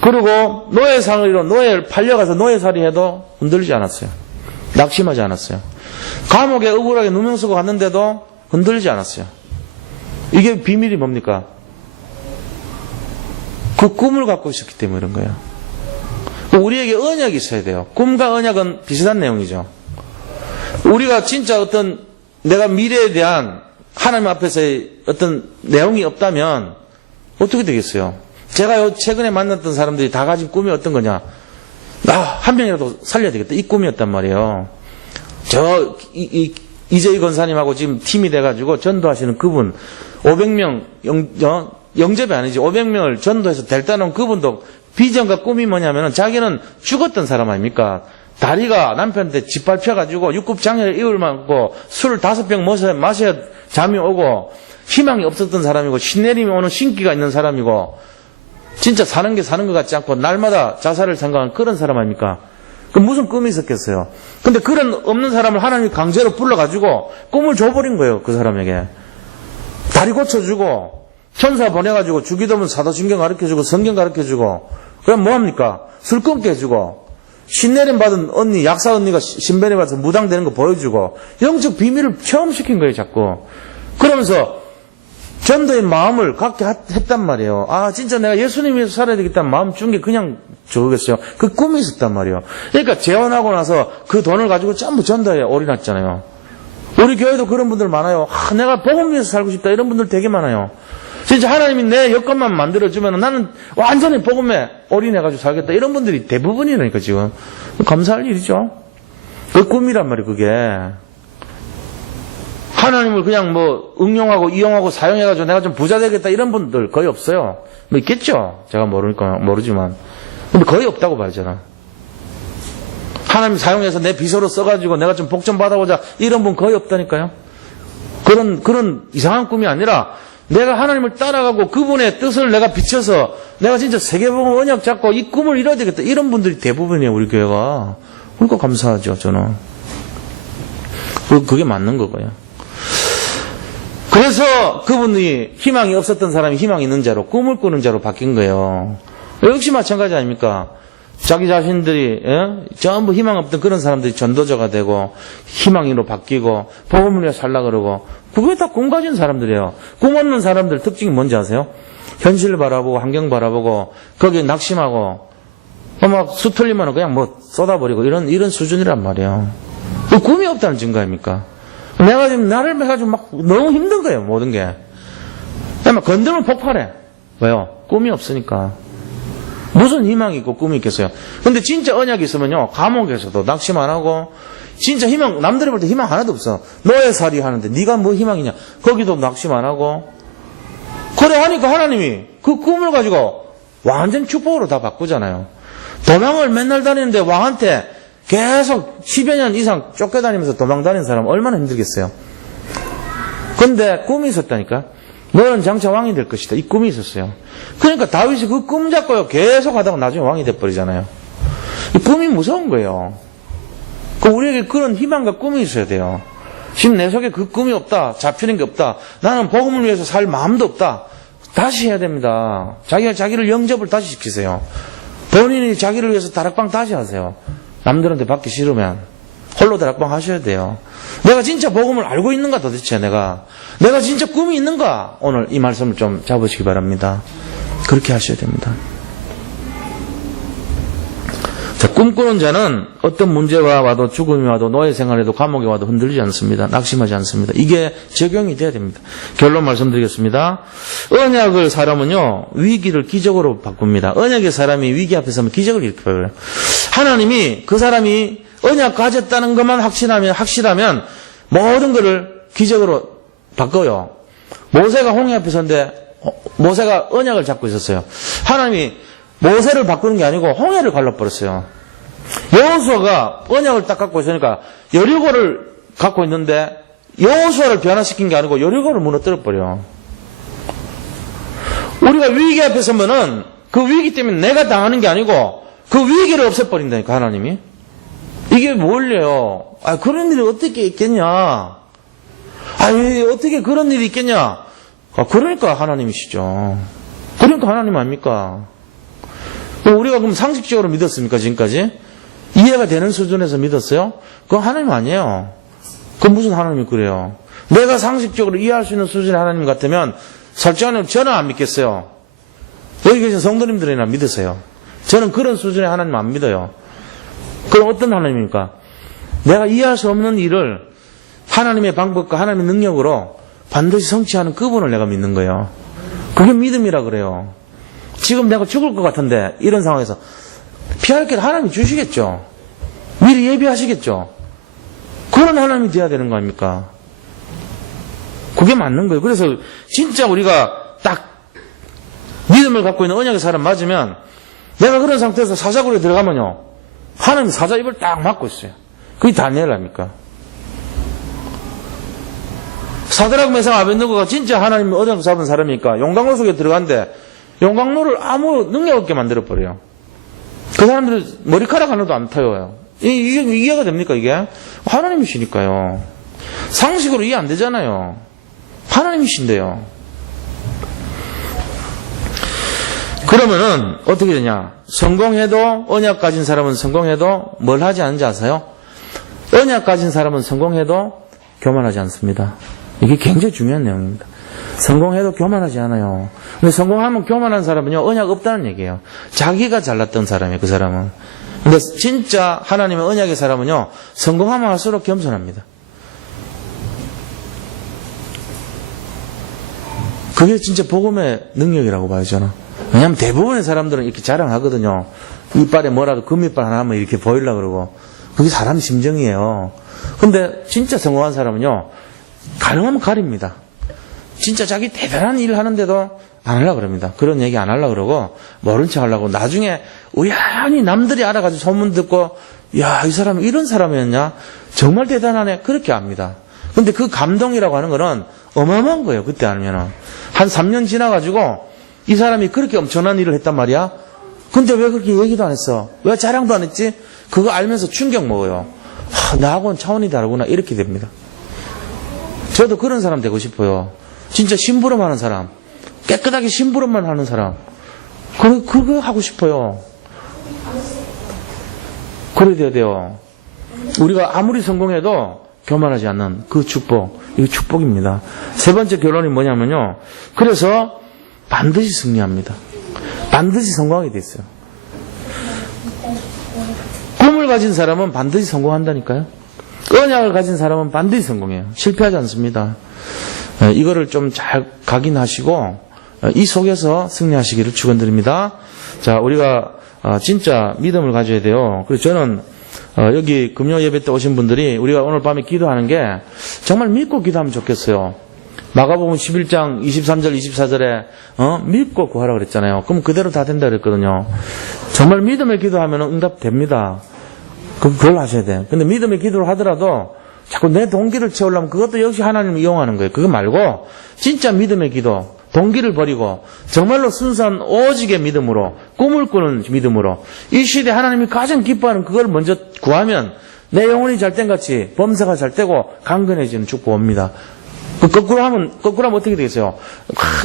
그리고 노예를 팔려가서 노예살이 해도 흔들리지 않았어요. 낙심하지 않았어요. 감옥에 억울하게 누명 쓰고 갔는데도 흔들리지 않았어요. 이게 비밀이 뭡니까? 그 꿈을 갖고 있었기 때문에 그런 거예요. 우리에게 언약이 있어야 돼요. 꿈과 언약은 비슷한 내용이죠. 우리가 진짜 내가 미래에 대한 하나님 앞에서의 어떤 내용이 없다면 어떻게 되겠어요? 제가 최근에 만났던 사람들이 다 가진 꿈이 어떤 거냐? 나 한 명이라도 살려야 되겠다. 이 꿈이었단 말이에요. 이재희 권사님하고 지금 팀이 돼가지고 전도하시는 그분 500명 영접이 아니지 500명을 전도해서 델다 놓은 그분도 비전과 꿈이 뭐냐면은 자기는 죽었던 사람 아닙니까? 다리가 남편한테 짓밟혀가지고 육급장애를 입을 만고 술을 5병 마셔야 잠이 오고 희망이 없었던 사람이고 신내림이 오는 신기가 있는 사람이고 진짜 사는 게 사는 것 같지 않고 날마다 자살을 생각하는 그런 사람 아닙니까? 그럼 무슨 꿈이 있었겠어요? 근데 그런 없는 사람을 하나님이 강제로 불러가지고 꿈을 줘버린 거예요. 그 사람에게. 다리 고쳐주고 천사 보내가지고 주기도문 사도신경 가르쳐주고 성경 가르쳐주고 그럼 뭐합니까? 술 끊게 해주고 신내림 받은 언니, 약사 언니가 신배림 받아서 무당되는 거 보여주고 영적 비밀을 체험시킨 거예요. 자꾸. 그러면서 전도의 마음을 갖게 했단 말이에요. 진짜 내가 예수님 위해서 살아야 되겠다는 마음 준 게 그냥 저거겠어요. 그 꿈이 있었단 말이에요. 그러니까 재혼하고 나서 그 돈을 가지고 전부 전도에 올인했잖아요. 우리 교회도 그런 분들 많아요. 내가 복음 위해서 살고 싶다 이런 분들 되게 많아요. 진짜 하나님이 내 여건만 만들어주면 나는 완전히 복음에 올인해가지고 살겠다 이런 분들이 대부분이니까 지금 감사할 일이죠. 그 꿈이란 말이에요. 그게 하나님을 그냥 응용하고 이용하고 사용해가지고 내가 좀 부자 되겠다 이런 분들 거의 없어요. 있겠죠. 제가 모르지만 근데 거의 없다고 봐야잖아. 하나님 사용해서 내 비서로 써가지고 내가 좀 복 좀 받아보자 이런 분 거의 없다니까요. 그런 이상한 꿈이 아니라 내가 하나님을 따라가고 그분의 뜻을 내가 비춰서 내가 진짜 세계복음 언약 잡고 이 꿈을 이뤄야 되겠다 이런 분들이 대부분이에요. 우리 교회가. 그러니까 감사하죠. 저는 그게 맞는 거고요. 그래서 그분이 희망이 없었던 사람이 희망이 있는 자로, 꿈을 꾸는 자로 바뀐 거예요. 역시 마찬가지 아닙니까? 자기 자신들이 전부 희망 없던 그런 사람들이 전도자가 되고 희망인으로 바뀌고 복음을 위해 살라 그러고, 그게 다 꿈 가진 사람들이에요. 꿈 없는 사람들 특징이 뭔지 아세요? 현실을 바라보고 환경 바라보고 거기에 낙심하고 막 수틀리면 그냥 뭐 쏟아버리고 이런 수준이란 말이에요. 그 꿈이 없다는 증거 아닙니까? 내가 지금 나를 해가지고 막 너무 힘든 거예요, 모든 게. 그냥 건들면 폭발해. 왜요? 꿈이 없으니까. 무슨 희망이 있고 꿈이 있겠어요? 근데 진짜 언약이 있으면요, 감옥에서도 낙심 안 하고, 진짜 희망, 남들이 볼 때 희망 하나도 없어. 노예살이 하는데 네가 뭐 희망이냐? 거기도 낙심 안 하고. 그래 하니까 하나님이 그 꿈을 가지고 완전 축복으로 다 바꾸잖아요. 도망을 맨날 다니는데 왕한테 계속 10여 년 이상 쫓겨다니면서 도망 다니는 사람 얼마나 힘들겠어요. 근데 꿈이 있었다니까. 너는 장차 왕이 될 것이다. 이 꿈이 있었어요. 그러니까 다윗이 그 꿈 잡고요, 계속 하다가 나중에 왕이 돼버리잖아요. 이 꿈이 무서운 거예요. 우리에게 그런 희망과 꿈이 있어야 돼요. 지금 내 속에 그 꿈이 없다, 잡히는 게 없다, 나는 복음을 위해서 살 마음도 없다, 다시 해야 됩니다. 자기가 자기를 영접을 다시 시키세요. 본인이 자기를 위해서 다락방 다시 하세요. 남들한테 받기 싫으면 홀로 다락방 하셔야 돼요. 내가 진짜 복음을 알고 있는가, 도대체 내가 진짜 꿈이 있는가? 오늘 이 말씀을 좀 잡으시기 바랍니다. 그렇게 하셔야 됩니다. 자, 꿈꾸는 자는 어떤 문제가 와도, 죽음이 와도, 노예 생활에도, 감옥에 와도 흔들리지 않습니다. 낙심하지 않습니다. 이게 적용이 돼야 됩니다. 결론 말씀드리겠습니다. 언약을 사람은요, 위기를 기적으로 바꿉니다. 언약의 사람이 위기 앞에 서면 기적을 일으켜요. 하나님이 그 사람이 언약 가졌다는 것만 확실하면 모든 것을 기적으로 바꿔요. 모세가 홍해 앞에 섰는데 모세가 언약을 잡고 있었어요. 하나님이 모세를 바꾸는 게 아니고 홍해를 갈라버렸어요. 여호수아가 언약을 딱 갖고 있으니까 여리고를 갖고 있는데 여호수아를 변화시킨 게 아니고 여리고를 무너뜨려버려. 우리가 위기 앞에 서면은 그 위기 때문에 내가 당하는 게 아니고 그 위기를 없애버린다니까, 하나님이. 이게 뭘래요? 그런 일이 어떻게 있겠냐? 어떻게 그런 일이 있겠냐? 그러니까 하나님이시죠. 그러니까 하나님 아닙니까? 우리가 그럼 상식적으로 믿었습니까, 지금까지? 이해가 되는 수준에서 믿었어요? 그건 하나님 아니에요. 그건 무슨 하나님이 그래요? 내가 상식적으로 이해할 수 있는 수준의 하나님 같으면 설정하면 저는 안 믿겠어요. 여기 계신 성도님들이나 믿으세요. 저는 그런 수준의 하나님 안 믿어요. 그럼 어떤 하나님입니까? 내가 이해할 수 없는 일을 하나님의 방법과 하나님의 능력으로 반드시 성취하는 그분을 내가 믿는 거예요. 그게 믿음이라 그래요. 지금 내가 죽을 것 같은데 이런 상황에서 피할 길 하나님이 주시겠죠. 미리 예비하시겠죠. 그런 하나님이 돼야 되는 거 아닙니까? 그게 맞는 거예요. 그래서 진짜 우리가 딱 믿음을 갖고 있는 언약의 사람 맞으면, 내가 그런 상태에서 사자굴에 들어가면요, 하나님이 사자 입을 딱 막고 있어요. 그게 다니엘 아닙니까? 사드락 메삭 아벳느고가 진짜 하나님 언약 잡은 사람이니까 용광로 속에 들어갔는데 용광로를 아무 능력 없게 만들어버려요. 그 사람들은 머리카락 하나도 안 타요. 이게 이해가 됩니까, 이게? 하나님이시니까요. 상식으로 이해 안 되잖아요. 하나님이신데요. 그러면은 어떻게 되냐? 성공해도, 언약 가진 사람은 성공해도 뭘 하지 않는지 아세요? 언약 가진 사람은 성공해도 교만하지 않습니다. 이게 굉장히 중요한 내용입니다. 성공해도 교만하지 않아요. 근데 성공하면 교만한 사람은요, 언약 없다는 얘기예요. 자기가 잘났던 사람이에요, 그 사람은. 근데 진짜 하나님의 언약의 사람은요, 성공하면 할수록 겸손합니다. 그게 진짜 복음의 능력이라고 봐요, 저는. 왜냐하면 대부분의 사람들은 이렇게 자랑하거든요. 이빨에 뭐라도 금이빨 하나 하면 이렇게 보이려고 그러고. 그게 사람 심정이에요. 근데 진짜 성공한 사람은요, 가능하면 가립니다. 진짜 자기 대단한 일을 하는데도 안 하려고 그럽니다. 그런 얘기 안 하려고 그러고, 모른 척 하려고. 나중에 우연히 남들이 알아가지고 소문 듣고, 야, 이 사람은 이런 사람이었냐? 정말 대단하네. 그렇게 압니다. 근데 그 감동이라고 하는 거는 어마어마한 거예요. 그때 알면은. 한 3년 지나가지고 이 사람이 그렇게 엄청난 일을 했단 말이야. 근데 왜 그렇게 얘기도 안 했어? 왜 자랑도 안 했지? 그거 알면서 충격 먹어요. 나하고는 차원이 다르구나. 이렇게 됩니다. 저도 그런 사람 되고 싶어요. 진짜 심부름하는 사람, 깨끗하게 심부름만 하는 사람, 그거 하고 싶어요. 그래야 돼요. 우리가 아무리 성공해도 교만하지 않는 그 축복, 이거 축복입니다. 세 번째 결론이 뭐냐면요. 그래서 반드시 승리합니다. 반드시 성공하게 돼 있어요. 꿈을 가진 사람은 반드시 성공한다니까요. 언약을 가진 사람은 반드시 성공해요. 실패하지 않습니다. 이거를 좀 잘 각인하시고 이 속에서 승리하시기를 축원드립니다. 자, 우리가 진짜 믿음을 가져야 돼요. 그래서 저는 여기 금요 예배 때 오신 분들이 우리가 오늘 밤에 기도하는 게 정말 믿고 기도하면 좋겠어요. 마가복음 11장 23절 24절에 믿고 구하라 그랬잖아요. 그럼 그대로 다 된다 그랬거든요. 정말 믿음의 기도하면 응답됩니다. 그걸 하셔야 돼요. 근데 믿음의 기도를 하더라도 자꾸 내 동기를 채우려면 그것도 역시 하나님을 이용하는 거예요. 그거 말고 진짜 믿음의 기도, 동기를 버리고 정말로 순수한 오직의 믿음으로, 꿈을 꾸는 믿음으로 이 시대에 하나님이 가장 기뻐하는 그걸 먼저 구하면 내 영혼이 잘된 같이 범사가 잘되고 강건해지는 축복 옵니다. 거꾸로 하면 어떻게 되겠어요?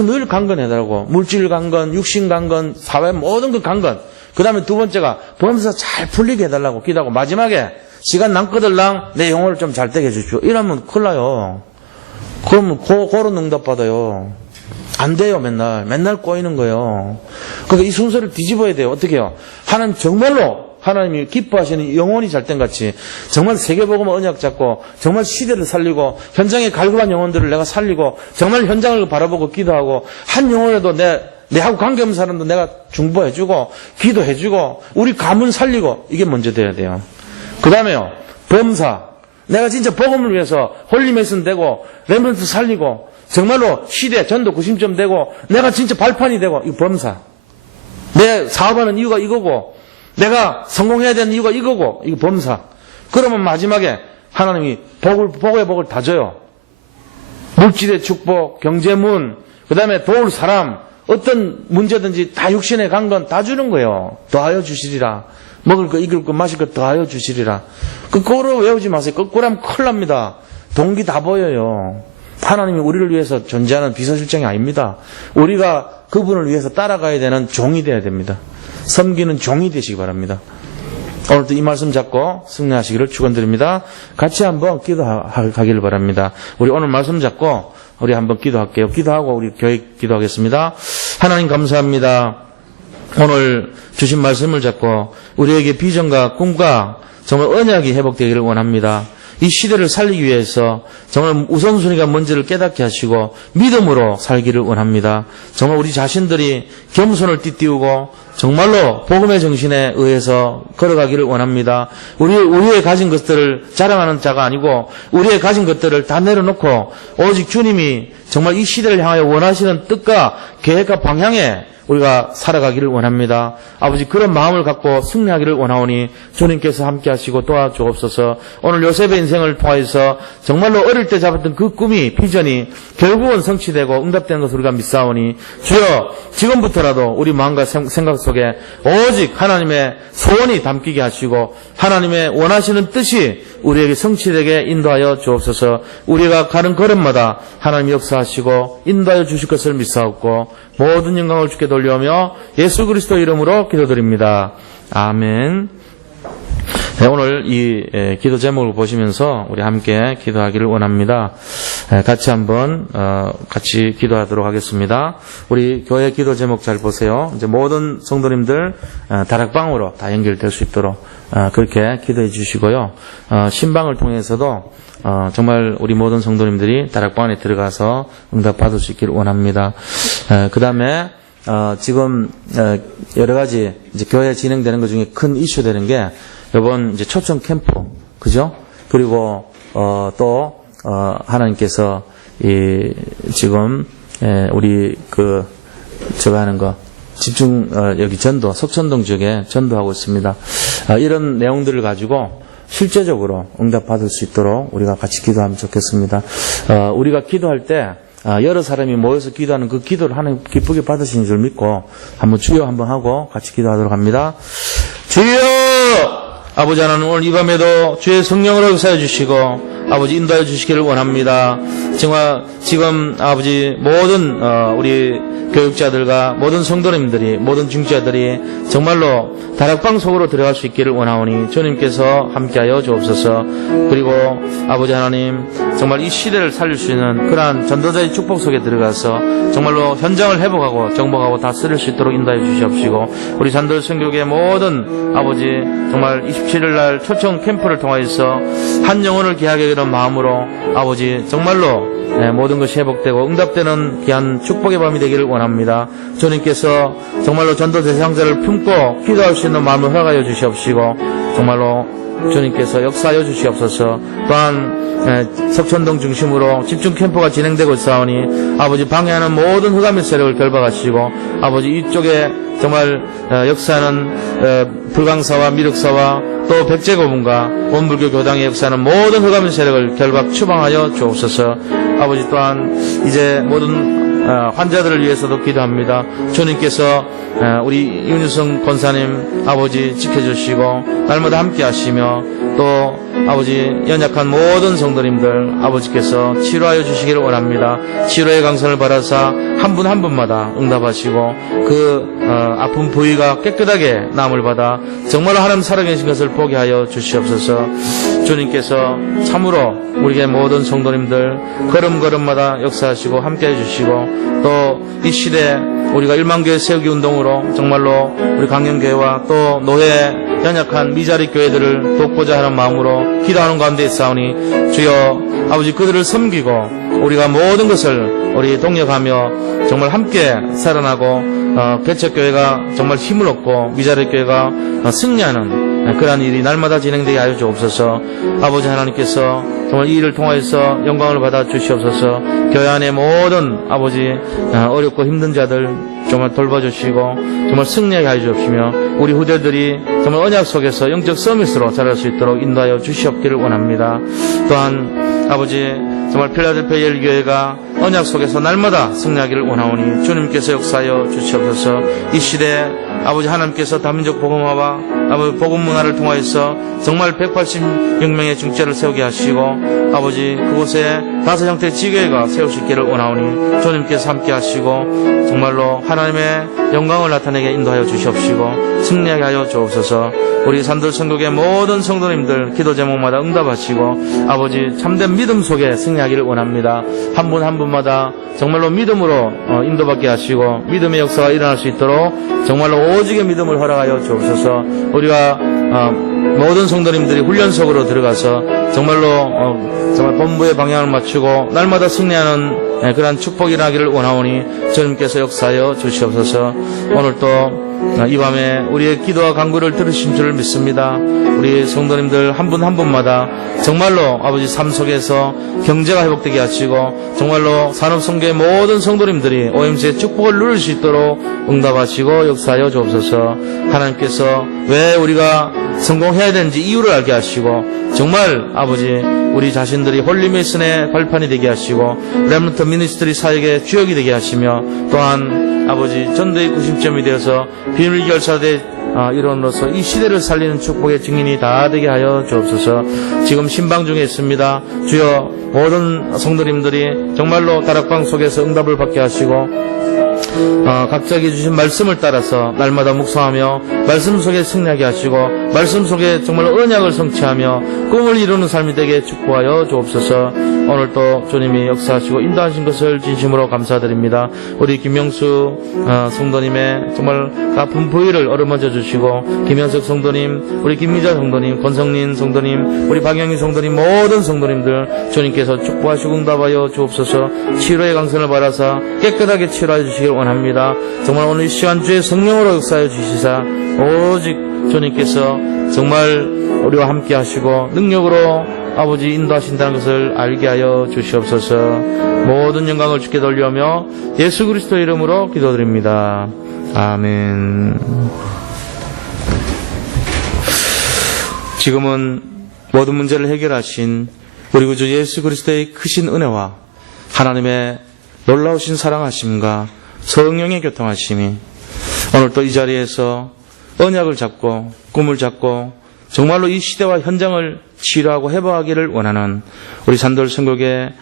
늘 강건해달라고. 물질 강건, 육신 강건, 사회 모든 것 강건. 그 다음에 두 번째가 범사 잘 풀리게 해달라고 기도하고 마지막에 시간 남거들랑 내 영혼을 좀 잘되게 해주십시오. 이러면 큰일 나요. 그러면 그런 응답 받아요. 안 돼요. 맨날 꼬이는 거예요. 그러니까 이 순서를 뒤집어야 돼요. 어떻게 해요? 하나님 정말로 하나님이 기뻐하시는 영혼이 잘된 같이 정말 세계복음 언약 잡고 정말 시대를 살리고 현장에 갈급한 영혼들을 내가 살리고 정말 현장을 바라보고 기도하고 한 영혼에도 내하고 관계없는 사람도 내가 중보해주고 기도해주고 우리 가문 살리고 이게 먼저 돼야 돼요. 그 다음에요. 범사. 내가 진짜 복음을 위해서 홀리메슨 되고 렘넌트 살리고 정말로 시대 전도 구심점 되고 내가 진짜 발판이 되고 이거 범사. 내 사업하는 이유가 이거고 내가 성공해야 되는 이유가 이거고 이거 범사. 그러면 마지막에 하나님이 복의 복을 다 줘요. 물질의 축복, 경제문, 그 다음에 도울 사람, 어떤 문제든지 다 육신에 간 건 다 주는 거예요. 더하여 주시리라. 먹을 거, 입을 거, 마실 거 더하여 주시리라. 거꾸로 외우지 마세요. 거꾸로 하면 큰일 납니다. 동기 다 보여요. 하나님이 우리를 위해서 존재하는 비서실장이 아닙니다. 우리가 그분을 위해서 따라가야 되는 종이 되어야 됩니다. 섬기는 종이 되시기 바랍니다. 오늘도 이 말씀 잡고 승리하시기를 축원드립니다. 같이 한번 기도하기를 바랍니다. 우리 오늘 말씀 잡고 우리 한번 기도할게요. 기도하고 우리 교회 기도하겠습니다. 하나님 감사합니다. 오늘 주신 말씀을 잡고 우리에게 비전과 꿈과 정말 언약이 회복되기를 원합니다. 이 시대를 살리기 위해서 정말 우선순위가 뭔지를 깨닫게 하시고 믿음으로 살기를 원합니다. 정말 우리 자신들이 겸손을 띠띠우고 정말로 복음의 정신에 의해서 걸어가기를 원합니다. 우리의 가진 것들을 자랑하는 자가 아니고 우리의 가진 것들을 다 내려놓고 오직 주님이 정말 이 시대를 향하여 원하시는 뜻과 계획과 방향에 우리가 살아가기를 원합니다. 아버지 그런 마음을 갖고 승리하기를 원하오니 주님께서 함께 하시고 도와주옵소서. 오늘 요셉의 인생을 통해서 정말로 어릴 때 잡았던 그 꿈이 비전이 결국은 성취되고 응답되는 것을 우리가 믿사오니 주여 지금부터라도 우리 마음과 생각 속에 오직 하나님의 소원이 담기게 하시고 하나님의 원하시는 뜻이 우리에게 성취되게 인도하여 주옵소서. 우리가 가는 걸음마다 하나님 역사하시고 인도하여 주실 것을 믿사옵고 모든 영광을 주께 돌려오며 예수 그리스도 이름으로 기도드립니다. 아멘. 네, 오늘 이 기도 제목을 보시면서 우리 함께 기도하기를 원합니다. 같이 한번 같이 기도하도록 하겠습니다. 우리 교회 기도 제목 잘 보세요. 이제 모든 성도님들 다락방으로 다 연결될 수 있도록 그렇게 기도해 주시고요. 신방을 통해서도 정말 우리 모든 성도님들이 다락방 안에 들어가서 응답 받을 수 있기를 원합니다. 그 다음에 지금 여러 가지 이제 교회 진행되는 것 중에 큰 이슈 되는 게 이번 이제 초청 캠프, 그죠? 그리고 또 하나님께서 이 지금 우리 저거 하는 거 집중 여기 전도 석천동 지역에 전도하고 있습니다. 이런 내용들을 가지고 실제적으로 응답 받을 수 있도록 우리가 같이 기도하면 좋겠습니다. 우리가 기도할 때 여러 사람이 모여서 기도하는 그 기도를 하나님 기쁘게 받으시는 줄 믿고 한번 주여 한번 하고 같이 기도하도록 합니다. 주여 아버지 하나님 오늘 이 밤에도 주의 성령으로 역사해 주시고 아버지 인도하여 주시기를 원합니다. 정말 지금 아버지 모든 우리 교육자들과 모든 성도님들이 모든 중직자들이 정말로 다락방 속으로 들어갈 수 있기를 원하오니 주님께서 함께하여 주옵소서. 그리고 아버지 하나님 정말 이 시대를 살릴 수 있는 그러한 전도자의 축복 속에 들어가서 정말로 현장을 회복하고 정복하고 다스릴 수 있도록 인도하여 주시옵시고 우리 잔돌 선교계 모든 아버지 정말 27일 날 초청 캠프를 통하여서 한 영혼을 귀하게 여기는 마음으로 아버지 정말로 모든 것이 회복되고 응답되는 귀한 축복의 밤이 되기를 원합니다. 주님께서 정말로 전도 대상자를 품고 기도할 수 있는 마음을 허락하여 주시옵시고 정말로 주님께서 역사하여 주시옵소서. 또한 석천동 중심으로 집중 캠프가 진행되고 있사오니 아버지 방해하는 모든 흑암의 세력을 결박하시고 아버지 이쪽에 정말 역사하는 불광사와 미륵사와 또 백제고문과 원불교 교당의 역사하는 모든 흑암의 세력을 결박 추방하여 주옵소서. 아버지 또한 이제 모든 환자들을 위해서도 기도합니다. 주님께서 우리 윤유성 권사님 아버지 지켜주시고 날마다 함께 하시며 또 아버지 연약한 모든 성도님들 아버지께서 치료하여 주시기를 원합니다. 치료의 강선을 받아서 한 분 한 분마다 응답하시고 그 아픈 부위가 깨끗하게 나음을 받아 정말로 하나님 살아계신 것을 보게 하여 주시옵소서. 주님께서 참으로 우리의 모든 성도님들 걸음걸음마다 역사하시고 함께해 주시고 또 이 시대 우리가 1만교회 세우기 운동으로 정말로 우리 강영교회와 또 노회 연약한 미자리 교회들을 돕고자 하는 마음으로 기도하는 가운데 있사오니 주여 아버지 그들을 섬기고 우리가 모든 것을 우리 동력하며 정말 함께 살아나고 개척교회가 정말 힘을 얻고 미자리 교회가 승리하는 그러한 일이 날마다 진행되게 하여 주옵소서. 아버지 하나님께서 정말 이 일을 통하여서 영광을 받아 주시옵소서. 교회 안의 모든 아버지 어렵고 힘든 자들 정말 돌봐주시고 정말 승리하게 하여 주옵시며 우리 후대들이 정말 언약 속에서 영적 서밋으로 자랄 수 있도록 인도하여 주시옵기를 원합니다. 또한 아버지 정말 필라델피아 열교회가 언약 속에서 날마다 승리하기를 원하오니 주님께서 역사하여 주시옵소서. 이 시대 아버지 하나님께서 다민족 복음화와 아버지 복음 문화를 통하여서 정말 186명의 중재를 세우게 하시고 아버지 그곳에 다섯 형태의 지교회가 세울 수 있기를 원하오니 주님께서 함께 하시고 정말로 하나님의 영광을 나타내게 인도하여 주시옵시고 승리하게 하여 주옵소서. 우리 산들 선교계 모든 성도님들 기도 제목마다 응답하시고 아버지 참된 믿음 속에 승리하기를 원합니다. 한 분 한 분마다 정말로 믿음으로 인도받게 하시고 믿음의 역사가 일어날 수 있도록 정말로 오직의 믿음을 허락하여 주옵소서. 우리가 모든 성도님들이 훈련석으로 들어가서 정말로 정말 본부의 방향을 맞추고 날마다 승리하는 그러한 축복이 일어나기를 원하오니 주님께서 역사하여 주시옵소서. 오늘 또 이 밤에 우리의 기도와 간구를 들으신 줄을 믿습니다. 우리 성도님들 한 분 한 분마다 정말로 아버지 삶 속에서 경제가 회복되게 하시고 정말로 산업성교의 모든 성도님들이 OMC의 축복을 누릴 수 있도록 응답하시고 역사하여 주옵소서. 하나님께서 왜 우리가 성공해야 되는지 이유를 알게 하시고 정말 아버지 우리 자신들이 홀리메이슨의 발판이 되게 하시고 렘넌트 미니스트리 사역의 주역이 되게 하시며 또한 아버지 전도의 구심점이 되어서 비밀결사대 일원으로서 이 시대를 살리는 축복의 증인이 다 되게 하여 주옵소서. 지금 신방 중에 있습니다. 주여 모든 성도님들이 정말로 다락방 속에서 응답을 받게 하시고 각자에게 주신 말씀을 따라서 날마다 묵상하며 말씀 속에 승리하게 하시고 말씀 속에 정말 언약을 성취하며 꿈을 이루는 삶이 되게 축복하여 주옵소서. 오늘도 주님이 역사하시고 인도하신 것을 진심으로 감사드립니다. 우리 김명수 성도님의 정말 아픈 부위를 어루만져 주시고 김현석 성도님, 우리 김미자 성도님, 권성린 성도님, 우리 박영희 성도님 모든 성도님들 주님께서 축복하시고 응답하여 주옵소서. 치료의 강선을 받아서 깨끗하게 치료해 주시길 원합니다. 정말 오늘 이 시간 주의 성령으로 역사해 주시사 오직 주님께서 정말 우리와 함께 하시고 능력으로 아버지 인도하신다는 것을 알게 하여 주시옵소서. 모든 영광을 주께 돌려며 예수 그리스도의 이름으로 기도드립니다. 아멘. 지금은 모든 문제를 해결하신 우리 구주 예수 그리스도의 크신 은혜와 하나님의 놀라우신 사랑하심과 성령의 교통하심이 오늘 또 이 자리에서 언약을 잡고 꿈을 잡고 정말로 이 시대와 현장을 치유하고 회복하기를 원하는 우리 산돌 선교계